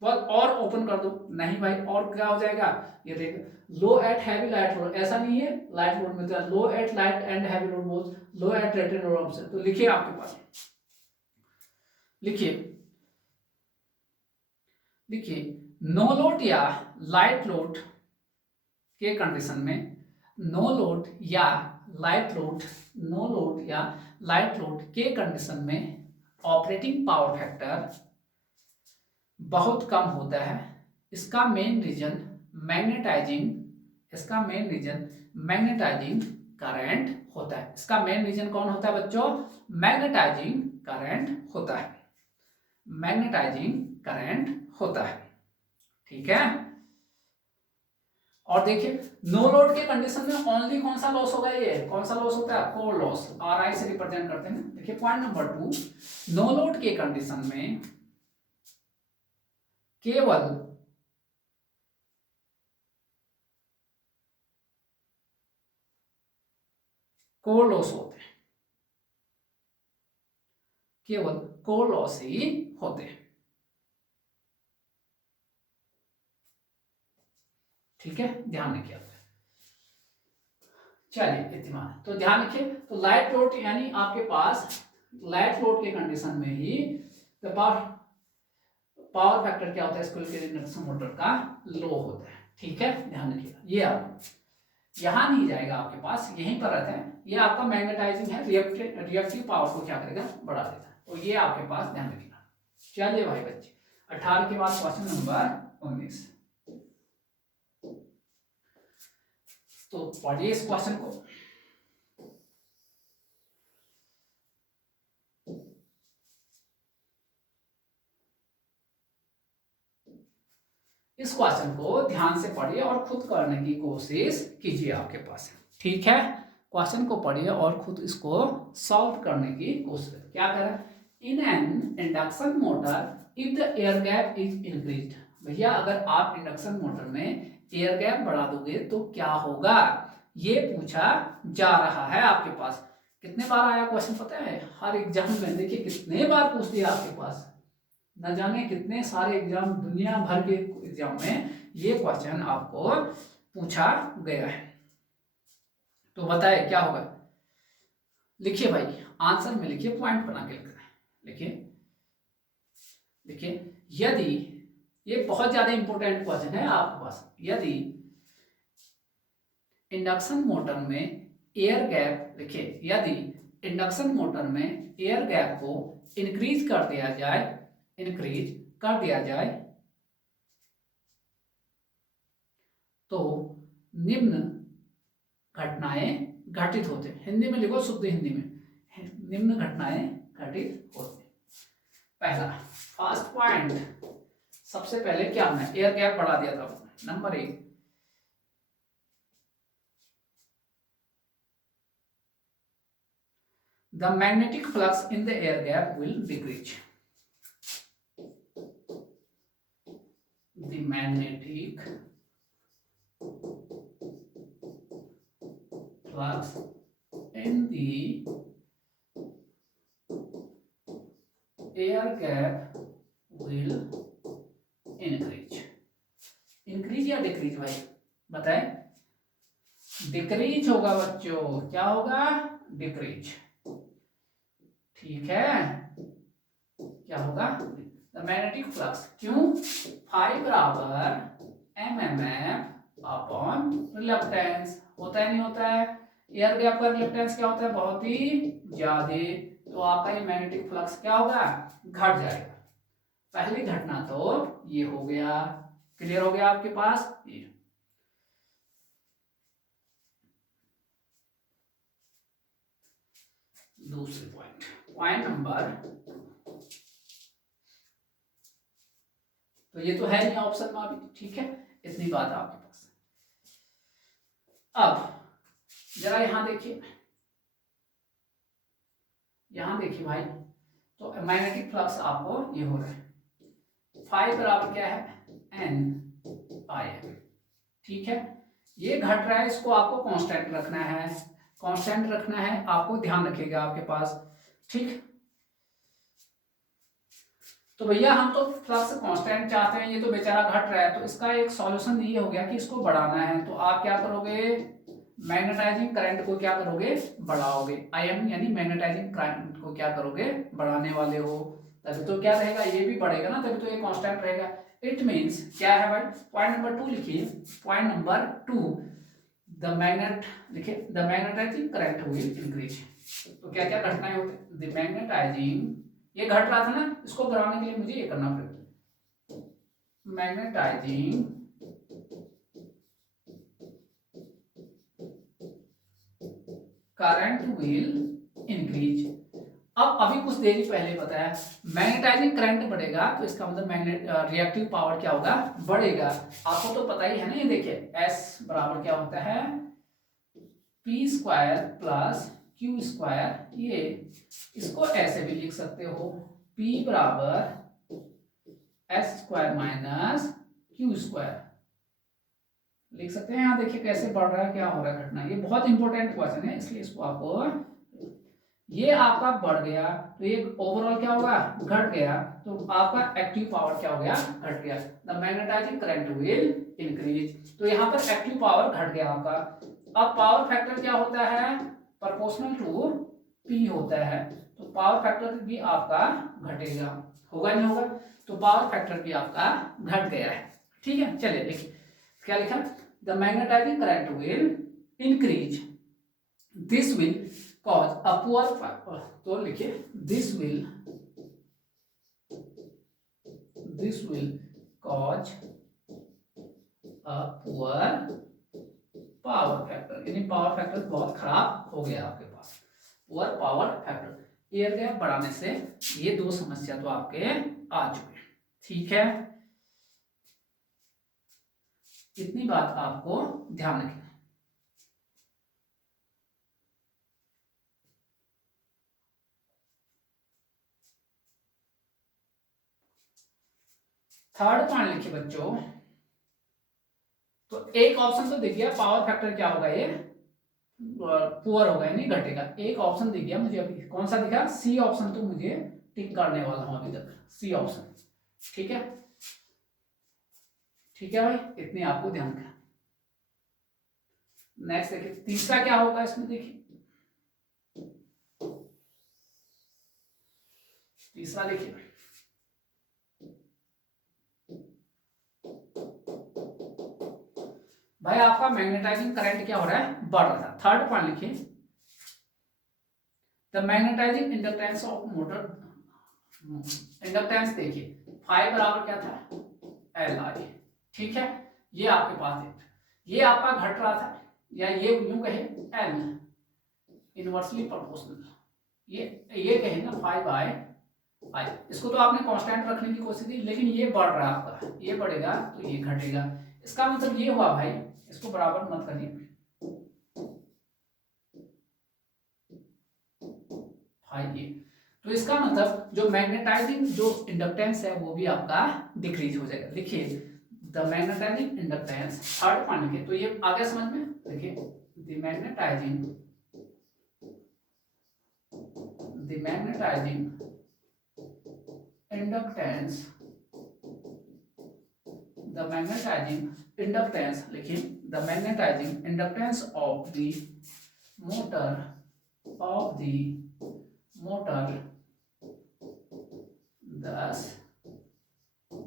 और ओपन कर दो, नहीं भाई और क्या हो जाएगा, ये देख लो एट हैवी लाइट लोड, ऐसा नहीं है लाइट लोड में, तो low at light and heavy load both low at rated load से, तो लिखिए आपके पास, लिखिए देखिए नो लोड या लाइट लोड के कंडीशन में, नो लोड या लाइट लोड, नो लोड या लाइट लोड के कंडीशन में ऑपरेटिंग पावर फैक्टर बहुत कम होता है, इसका मेन रीजन मैग्नेटाइजिंग, इसका मेन रीजन मैग्नेटाइजिंग करंट होता है, इसका मेन रीजन कौन होता है बच्चों, मैग्नेटाइजिंग करंट होता है, मैग्नेटाइजिंग करंट होता है, ठीक है। और देखिए नो लोड के कंडीशन में ओनली कौन सा लॉस होगा, ये कौन सा लॉस होता है, कोर लॉस, आर आई से रिप्रेजेंट करते हैं। देखिए पॉइंट नंबर 2, नो लोड के कंडीशन में केवल कोर लॉस होते हैं, केवल कोर लॉस ही होते हैं, ठीक है, ध्यान रखिए। चलिए इतना, तो ध्यान रखिए, तो लाइट लोड यानी आपके पास लाइट लोड के कंडीशन में ही पावर फैक्टर क्या होता है, इसको लेकर इंडक्शन मोटर का लो होता है, ठीक है, ध्यान रखिएगा। ये आप यहां नहीं जाएगा आपके पास, यहीं पर रहता है, ये आपका मैग्नेटाइजिंग है, रिएक्टिव पावर को क्या करेगा, बढ़ा देता है, तो ये आपके पास ध्यान रखिएगा। चलिए भाई बच्चे 18 के बाद क्वेश्चन नंबर 19, तो पढ़िए इस क्वेश्चन को। इस क्वेश्चन को ध्यान से पढ़िए और खुद करने की कोशिश कीजिए आपके पास, ठीक है, क्वेश्चन को पढ़िए और खुद इसको सॉल्व करने की कोशिश। क्या करें, इन an induction motor if the air gap is increased, भैया अगर आप इंडक्शन मोटर में एयर गैप बढ़ा दोगे तो क्या होगा, ये पूछा जा रहा है आपके पास। कितने बार आया क्वेश्चन पता है, हर एग्जाम में देखिए कितने बार पूछ दिया आपके पास, न जाने कितने सारे एग्जाम, दुनिया भर के एग्जाम में ये क्वेश्चन आपको पूछा गया है। तो बताए क्या होगा, लिखिए भाई आंसर में लिखिए, पॉइंट बना के लिखना है, लिखिए। देखिए यदि, ये बहुत ज्यादा इंपॉर्टेंट क्वेश्चन है आपके पास, यदि इंडक्शन मोटर में एयर गैप, लिखिए यदि इंडक्शन मोटर में एयर गैप को इंक्रीज कर दिया जाए, इंक्रीज कर दिया जाए, तो निम्न घटनाएं घटित होते हैं, हिंदी में लिखो, शुद्ध हिंदी में, निम्न घटनाएं घटित होते हैं। पहला फर्स्ट पॉइंट, सबसे पहले क्या हमने एयर गैप बढ़ा दिया था, number 1, the magnetic flux in the air gap will decrease, the magnetic flux in the air gap will increase, increase या डिक्रीज भाई बताएं, डिक्रीज होगा बच्चों, क्या होगा, डिक्रीज, ठीक है, क्या होगा, द मैग्नेटिक फ्लक्स, क्यों, फाई बराबर M M F upon reluctance, होता है नहीं होता है, एयर गैप का रिलक्टेंस क्या होता है, बहुत ही ज्यादा, तो आपका ये मैग्नेटिक फ्लक्स क्या होगा, घट जाएगा, पहली घटना तो ये हो गया, क्लियर हो गया आपके पास ये। दूसरे पॉइंट नंबर, तो ये तो है नहीं ऑप्शन में अभी, ठीक है, इतनी बात आपके पास। अब जरा यहां देखिए, यहां देखिए भाई, तो मैग्नेटिक फ्लक्स आपको ये हो रहा है, फाई बराबर क्या है एन आई एम, ठीक है। ये घट रहा है, इसको आपको कांस्टेंट रखना है, कांस्टेंट रखना है, आपको ध्यान रखिएगा आपके पास, ठीक। तो भैया हम तो फ्लक्स कांस्टेंट चाहते हैं, ये तो बेचारा घट रहा है, तो इसका एक सॉल्यूशन ये हो गया कि इसको बढ़ाना है। तो आप क्या करोगे, मैग्नेटाइजिंग करंट को क्या करोगे, बढ़ाओगे। आईएम यानी मैग्नेटाइजिंग करंट को क्या करोगे, बढ़ाने वाले हो, तभी तो क्या रहेगा, ये भी बढ़ेगा ना, तभी तो ये कांस्टेंट रहेगा। इट मीन्स क्या है भाई, पॉइंट नंबर 2 लिखिए, पॉइंट नंबर 2, द मैग्नेट लिखिए, the magnetising current will increase. तो क्या क्या घटनाएं होती है, द मैग्नेटाइजिंग, ये घट रहा था ना, इसको बढ़ाने के लिए मुझे ये करना पड़ेगा, मैग्नेटाइजिंग करंट विल इंक्रीज। अब अभी कुछ देर पहले बताया मैग्नेटाइजिंग करंट बढ़ेगा, तो इसका मतलब मैग्नेट रिएक्टिव पावर क्या होगा, बढ़ेगा। आपको तो पता ही है ना, ये देखिए S बराबर क्या होता है, P square plus Q square. ये इसको ऐसे भी लिख सकते हो, P बराबर S square minus Q square लिख सकते हैं। यहाँ देखिए कैसे बढ़ रहा है, क्या हो रहा है घटना, ये बहुत इंपॉर्टेंट क्वेश्चन है, इसलिए इसको आपको, ये आपका बढ़ गया तो ये ओवरऑल क्या होगा, घट गया, तो आपका एक्टिव पावर क्या हो गया, घट गया। The magnetising current will increase, तो यहाँ पर एक्टिव पावर घट गया आपका। अब पावर फैक्टर क्या होता है, प्रोपोर्शनल टू पी होता है, तो पावर फैक्टर भी आपका घटेगा, होगा नहीं होगा, तो पावर फैक्टर भी आपका घट गया है, ठीक है। चलिए देखिए क्या लिखा, the magnetising current will increase, this will cause a poor, तो लिखिए this will cause a poor power factor, यानी पावर फैक्टर बहुत खराब हो गया आपके पास, poor power factor. Air gap बढ़ाने से ये दो समस्या तो आपके आ चुके हैं, ठीक है। इतनी बात आपको ध्यान रखना है। थर्ड पॉइंट लिखिए बच्चों, तो एक ऑप्शन तो दिख गया, पावर फैक्टर क्या होगा, ये पुअर होगा यानी घटेगा। एक ऑप्शन दिख गया मुझे, अभी कौन सा दिखा, सी ऑप्शन, तो मुझे टिक करने वाला हूं अभी तक, सी ऑप्शन, ठीक है, ठीक है भाई, इतनी आपको ध्यान रखना। नेक्स्ट देखिए तीसरा क्या होगा इसमें, देखिए तीसरा देखिए, भाई आपका मैग्नेटाइजिंग करंट क्या हो रहा है, बढ़ रहा था। थर्ड पॉइंट लिखिए, the magnetising inductance of motor, inductance देखिए फाई बराबर क्या था, एल आई, ठीक है। ये आपके पास है, ये आपका घट रहा था, या ये यूं कहे एल इनवर्सली प्रोपोर्शनल, ये कहे ना फाई बाय आई, इसको तो आपने कांस्टेंट रखने की कोशिश की, लेकिन ये बढ़ रहा है आपका, ये बढ़ेगा तो ये घटेगा, इसका मतलब ये हुआ भाई, इसको बराबर मत करिए, ये तो इसका मतलब जो मैग्नेटाइजिंग जो इंडक्टेंस है वो भी आपका डिक्रीज हो जाएगा। लिखिए the magnetising inductance, third point लिखिए, तो ये आगे समझ में, देखिए the magnetising inductance, the magnetising inductance, लिखिए the magnetising inductance of the motor thus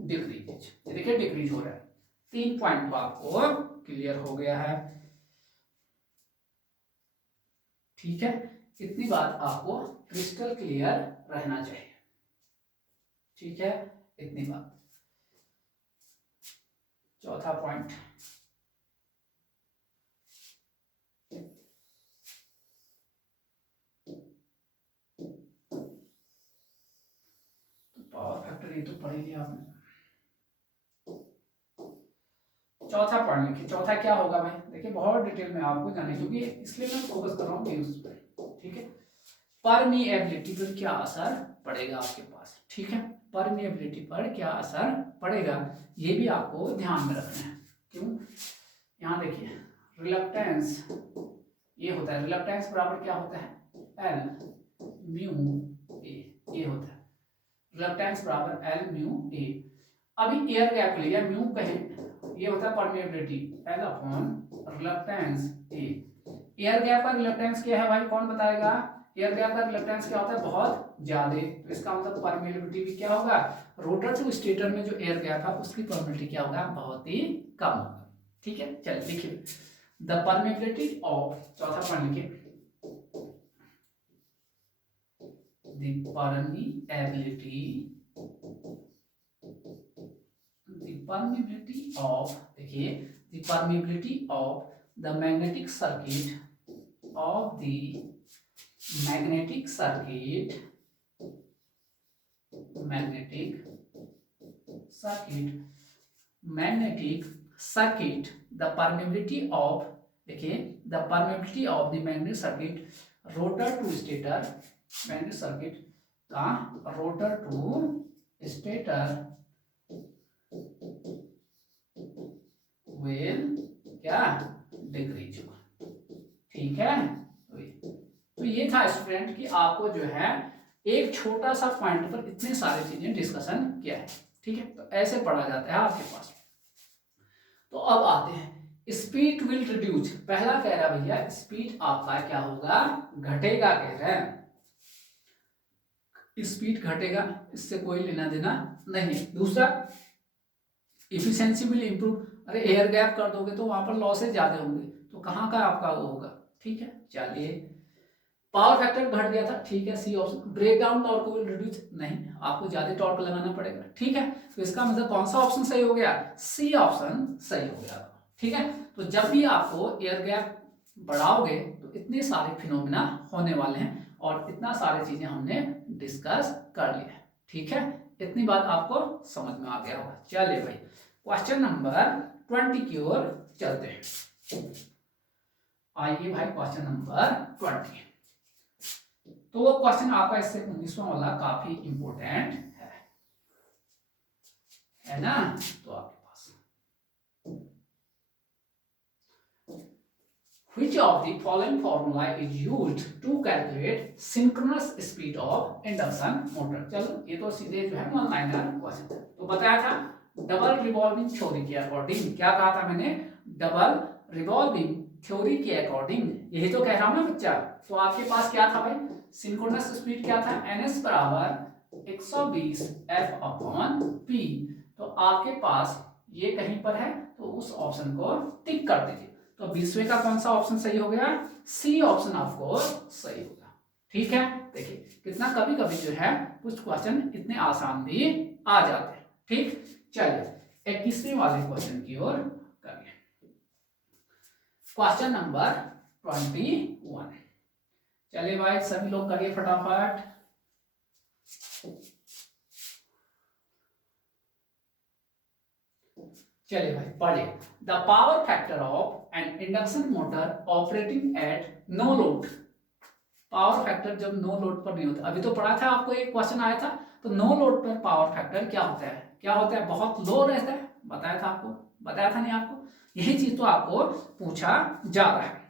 decrease, देखिए डिक्रीज हो रहा है। 3 पॉइंट तो आपको क्लियर हो गया है, ठीक है। इतनी बात आपको क्रिस्टल क्लियर रहना चाहिए, ठीक है। इतनी बात। चौथा पॉइंट, पावर फैक्टर ये तो पढ़ ही लिया आपने। चौथा पॉइंट लिखिए, चौथा क्या होगा भाई, देखिए बहुत डिटेल में आपको जाने, क्योंकि इसलिए मैं फोकस कर रहा हूँ न्यूज पे, ठीक है। परमीएबिलिटी पर क्या असर पड़ेगा आपके पास, ठीक है, परमीएबिलिटी पर क्या असर पड़ेगा ये भी आपको ध्यान में रखना है। क्यों, यहाँ देखिए रिलक्टेंस ये होता है, रिलक्टेंस बराबर क्या होता है, एल म्यू ए, ये होता है रिलक्टेंस बराबर एल म्यू ए। अभी एयर गैप लिया म्यू कहें, ये होता है परमीएबिलिटी एल अपॉन रिलक्टेंस ए। एयर गैप का रिलक्टेंस क्या है भाई, कौन बताएगा, एयर गैप का रिलक्टेंस क्या होता है, बहुत ज्यादा, तो इसका मतलब परमीएबिलिटी भी क्या होगा, रोटर टू स्टेटर में जो एयर गैप है उसकी परमीएबिलिटी क्या होगा, बहुत ही कम होगा, ठीक है। चलिए लिखिए द परमीएबिलिटी ऑफ, चौथा पॉइंट लिखिए, द permeability of, देखिए the permeability of the magnetic circuit the permeability of, देखिए the permeability of the magnetic circuit rotor to stator, magnetic circuit का rotor to stator will क्या डिक्रीज होगा, ठीक है। तो ये था स्टूडेंट कि आपको जो है एक छोटा सा पॉइंट पर इतने सारे चीजें डिस्कशन किया है, ठीक है। तो ऐसे पढ़ा जाता है आपके पास। तो अब आते हैं स्पीड विल रिड्यूस, पहला कह रहा भैया स्पीड आपका क्या होगा, घटेगा, कह रहे हैं स्पीड घटेगा, इससे कोई लेना देना नहीं। दूसरा इफिशिएंसी विल इंप्रूव, अरे एयर गैप कर दोगे तो वहां पर लॉसेज ज्यादा होंगे, तो कहाँ का आपका वो होगा, ठीक है। चलिए पावर फैक्टर घट गया था, ठीक है, C option. Break down torque will reduce, नहीं आपको ज्यादा टॉर्क लगाना पड़ेगा, ठीक है। तो इसका मतलब कौन सा ऑप्शन सही हो गया, सी ऑप्शन सही हो गया, ठीक है। तो जब भी आपको एयर गैप बढ़ाओगे तो इतने सारे फिनोमिना होने वाले हैं, और इतना सारी चीजें हमने डिस्कस कर लिया है, ठीक है। इतनी बात आपको समझ में आ गया होगा। चलिए भाई क्वेश्चन नंबर 20 की ओर चलते हैं। आइए भाई क्वेश्चन नंबर 20, तो वो क्वेश्चन आपका इससे 19वां वाला काफी इंपोर्टेंट है ना। तो आपके पास which of the following formula is used to calculate synchronous speed of induction motor। चलो ये तो सीधे जो है वन लाइनर क्वेश्चन है। तो बताया था डबल रिवॉल्विंग थ्योरी के अकॉर्डिंग, क्या कहा था मैंने, डबल रिवॉल्विंग थ्योरी के अकॉर्डिंग, यही तो कह रहा हूं ना बच्चा। तो आपके पास क्या था भाई, सिंक्रोनस स्पीड क्या था, ns बराबर 120 f अपॉन p। तो आपके पास ये कहीं पर है, तो उस ऑप्शन को टिक कर दीजिए। तो 20वें का कौन सा ऑप्शन सही हो गया, सी ऑप्शन आपको सही होगा, ठीक है। देखिए कितना कभी कभी जो है कुछ क्वेश्चन इतने आसान भी आ जाते हैं, ठीक। चलिए 21वें वाले क्वेश्चन की ओर करिए, क्वेश्चन नंबर 21। चलिए भाई सभी लोग करिए फटाफट। चलिए भाई पढ़िए, the power factor of an induction motor operating at no load. Power factor जब नो लोड पर नहीं होता, अभी तो पढ़ा था आपको, एक क्वेश्चन आया था, तो नो लोड पर पावर फैक्टर क्या होता है, क्या होता है, बहुत लो रहता है, बताया था आपको, बताया था नहीं आपको, यही चीज तो आपको पूछा जा रहा है।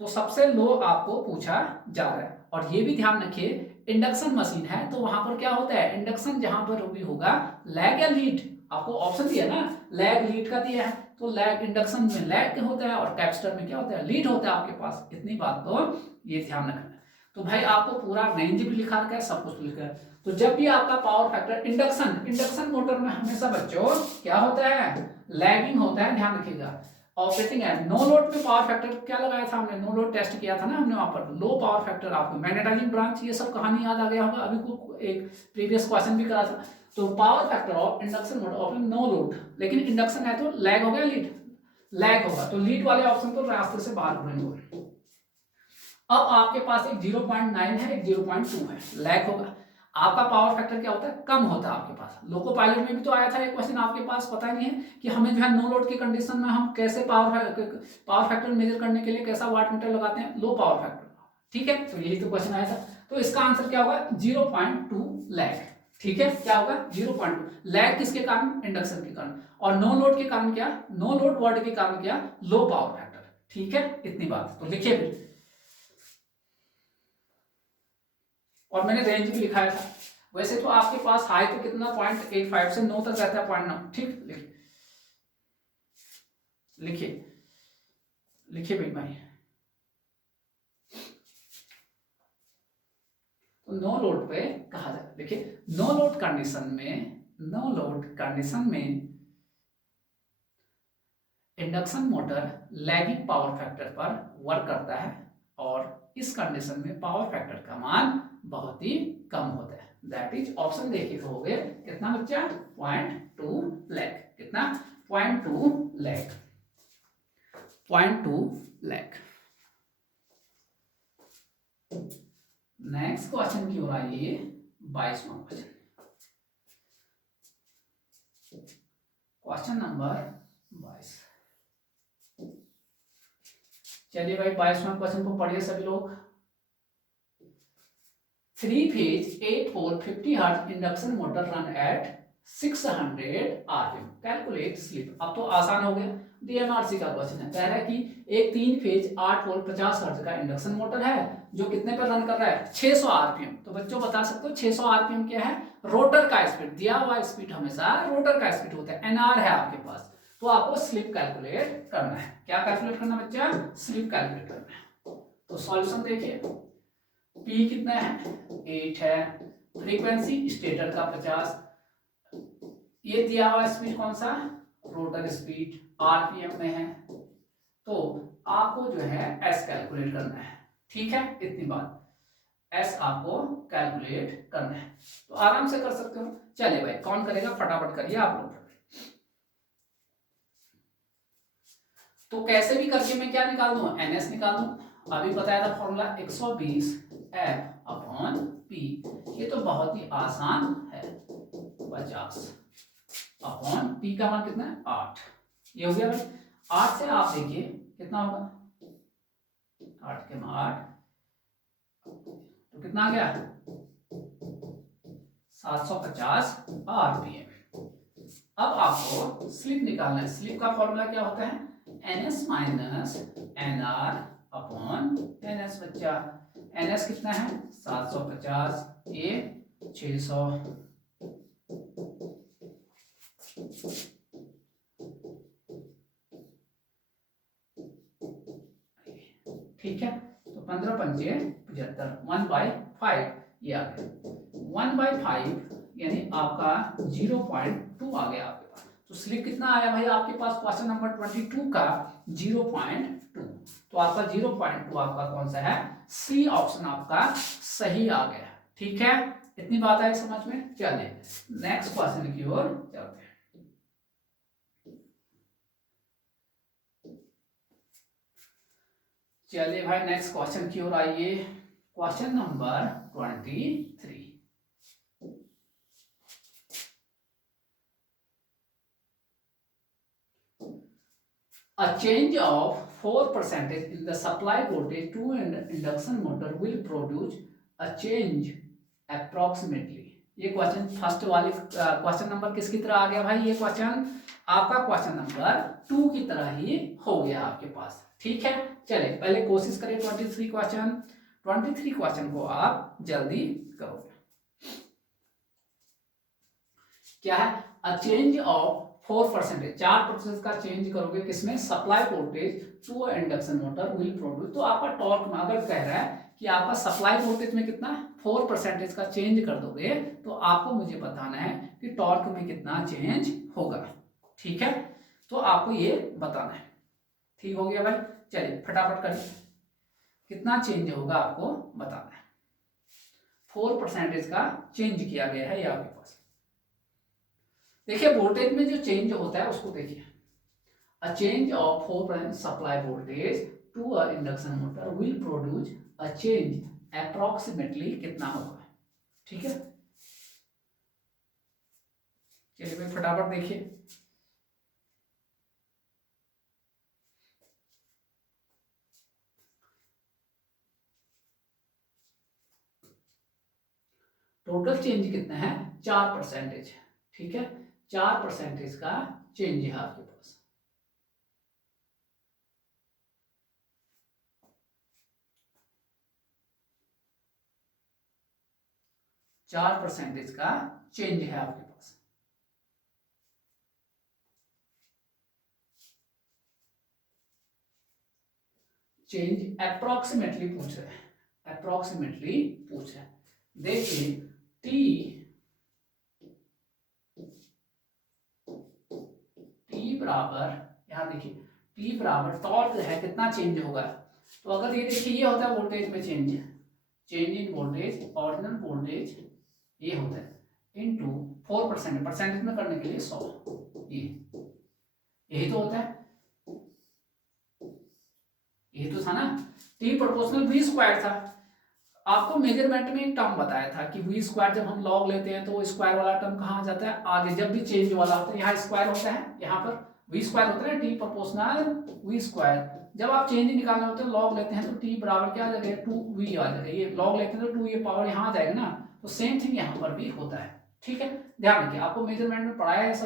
तो सबसे लो आपको पूछा जा रहा है, और ये भी ध्यान रखिए इंडक्शन मशीन है, तो वहां पर क्या होता है, इंडक्शन जहां पर भी होगा लैग या लीड, आपको ऑप्शन दिया ना, लैग लीड का दिया है, तो लैग इंडक्शन में लैग होता है और कैपेसिटर में क्या होता है, लीड होता है आपके पास। इतनी बात तो ये ध्यान रखना। तो भाई आपको पूरा रेंज भी लिखा रखा है, सब कुछ लिखा है। तो जब भी आपका पावर फैक्टर इंडक्शन मोटर में हमेशा बच्चों क्या होता है, लैगिंग होता है, ध्यान रखिएगा। ऑपरेटिंग है नो लोड पे पावर फैक्टर क्या लगाया था हमने, नो लोड टेस्ट किया था ना हमने, वहां पर लो पावर फैक्टर आपको मैग्नेटाइजिंग ब्रांच, ये सब कहानी याद आ गया होगा, अभी को एक प्रीवियस क्वेश्चन भी करा था। तो power factor of induction motor of no load, लेकिन इंडक्शन है तो लैग हो गया, लीड लैग होगा, तो लीड वाले ऑप्शन को रास्ते से बाहर करेंगे। अब आपके पास एक 0.9 है, एक 0.2 है, लैग होगा। आपका पावर फैक्टर क्या होता है, कम होता है आपके पास। लोको पायलट में भी तो आया था एक क्वेश्चन, आपके पास पता नहीं है कि हमें जो है नो लोड की कंडीशन में हम कैसे पावर फैक्टर मेजर करने के लिए कैसा वाट मीटर लगाते हैं, लो पावर फैक्टर। ठीक है, तो यही तो क्वेश्चन आया था। तो इसका आंसर क्या होगा, 0.2 लैग। ठीक है, क्या होगा 0.2 लैग, किसके कारण, इंडक्शन के कारण। और नो लोड के कारण क्या, नो लोड वर्ड के कारण क्या, लो पावर फैक्टर। ठीक है, इतनी बात। तो लिखिए फिर, और मैंने रेंज भी लिखाया था। वैसे तो आपके पास हाई तो कितना 0.85 से 9 तक रहता है 0.9। ठीक, लिखिए लिखिए भाई। तो नो लोड पे कहा जाए, देखिए नो लोड कंडीशन में, नो लोड कंडीशन में induction motor lagging power factor पर वर्क करता है, और इस कंडीशन में पावर फैक्टर का मान बहुत ही कम होता है। दैट इज ऑप्शन देखिए तो हो गए कितना बच्चा, 0.2 लैग। कितना, 0.2 लैग, 0.2 लैग। नेक्स्ट क्वेश्चन की ओर आइए, 22वां क्वेश्चन, क्वेश्चन नंबर 22। चलिए भाई 22वां क्वेश्चन को पढ़िए सभी लोग। 3 phase 8 pole 50 hertz induction motor run at 600 RPM, calculate slip. अब तो आसान हो गया, डीएमआरसी का क्वेश्चन है। कह रहा है कि एक 3 फेज 8 पोल 50 हर्ट्ज का इंडक्शन मोटर है जो कितने पर रन कर रहा है, 600 आरपीएम। तो बच्चों बता सकते हो 600 आरपीएम क्या है, रोटर का स्पीड। दिया हुआ स्पीड हमेशा रोटर का स्पीड होता है, एनआर है आपके पास। तो आपको स्लिप कैलकुलेट करना है। क्या कैलकुलेट करना बच्चा, स्लिप कैलकुलेट करना है। तो सॉल्यूशन देखिए, P कितना है, 8 है, फ्रीक्वेंसी स्टेटर का 50, ये दिया हुआ स्पीड कौन सा, रोटर स्पीड आरपीएम में है। तो आपको जो है एस कैलकुलेट करना है। ठीक है, इतनी बात, एस आपको कैलकुलेट करना है। तो आराम से कर सकते हो। चलिए भाई, कौन करेगा, फटाफट करिए आप लोग। तो कैसे भी करके मैं क्या निकाल दूं, एनएस निकाल दूं। अभी बताया था फॉर्मूला 120 एफ अपॉन पी। ये तो बहुत ही आसान है, 50 अपॉन पी का मान कितना है, 8। ये हो गया भाई। 8 से आप देखिए कितना होगा, 8 के 8 तो कितना आ गया, 750 आरपीएम। अब आपको स्लिप निकालना है। स्लिप का फॉर्मूला क्या होता है, NS minus NR upon NS. बच्चा एनएस कितना है, 750, ये 600। ठीक है, तो 15 पंचे 75, 1/5 ये आ गया। 1/5 यानी आपका 0.2 आ गया आपके पास। तो स्लिप कितना आया भाई आपके पास, क्वेश्चन नंबर 22 का 0.2। तो आपका 0.2 आपका कौन सा है, सी ऑप्शन आपका सही आ गया। ठीक है, इतनी बात है समझ में। चलिए नेक्स्ट क्वेश्चन की ओर चलते हैं। चलिए भाई नेक्स्ट क्वेश्चन की ओर आइए, question number 23। A change of 4% in the supply voltage to an induction motor will produce a change approximately। ये क्वेश्चन फर्स्ट वाले क्वेश्चन नंबर किसकी तरह आ गया भाई, ये क्वेश्चन आपका क्वेश्चन नंबर 2 की तरह ही हो गया आपके पास। ठीक है, चलिए पहले कोशिश करें 23 क्वेश्चन को आप जल्दी करोगे। क्या है, अ चेंज ऑफ 4%, 4% का चेंज करोगे किसमें, supply voltage to induction motor will produce. तो आपका टॉर्क में अगर कह रहा है कि आपका सप्लाई वोल्टेज में कितना 4% का चेंज कर दोगे, तो आपको मुझे बताना है कि टॉर्क में कितना चेंज होगा। ठीक है, तो आपको ये बताना है। ठीक हो गया भाई, चलिए फटाफट करिए, कितना चेंज होगा आपको बताना है। 4% का चेंज किया गया है ये आपके पास। देखिए वोल्टेज में जो चेंज होता है उसको देखिए, a change of 4 supply voltage to a induction motor will produce a change approximately कितना होगा, ठीक है। चलिए भाई फटाफट देखिए, टोटल चेंज कितना है 4%, ठीक है। 4% का चेंज है आपके पास। चार परसेंटेज का चेंज है आपके पास। चेंज अप्रोक्सीमेटली पूछ रहे हैं, अप्रोक्सीमेटली पूछ रहे हैं। देखिए टी बराबर, यहां देखिए टी बराबर टॉर्क है कितना चेंज होगा। तो अगर ये देखिए ये होता है वोल्टेज में change, change in voltage original voltage ये होता है इनटू 4%, परसेंटेज में करने के लिए 100, ये यही तो होता है, यही तो था ना। टी प्रोपोर्शनल वी स्क्वायर था। आपको मेजरमेंट में एक टर्म बताया था कि वी स्क्वायर जब हम लॉग लेते हैं तो वो स्क्वायर वाला टर्म कहाँ आ जाता है आगे, जब भी चेंज वाला होता है यहाँ स्क्वायर होता है, यहाँ पर वी स्क्वायर होता है, टी प्रोपोर्शनल वी स्क्वायर। जब आप चेंज निकालना होता है लॉग लेते हैं तो टी बराबर क्या आ जाएगा 2v आ जाएगा, ये लॉग लेते हैं तो 2 ये पावर यहाँ आ जाएगा ना। तो सेम थिंग यहाँ पर भी होता है, ठीक है। ध्यान रखिए आपको मेजरमेंट में पढ़ाया है।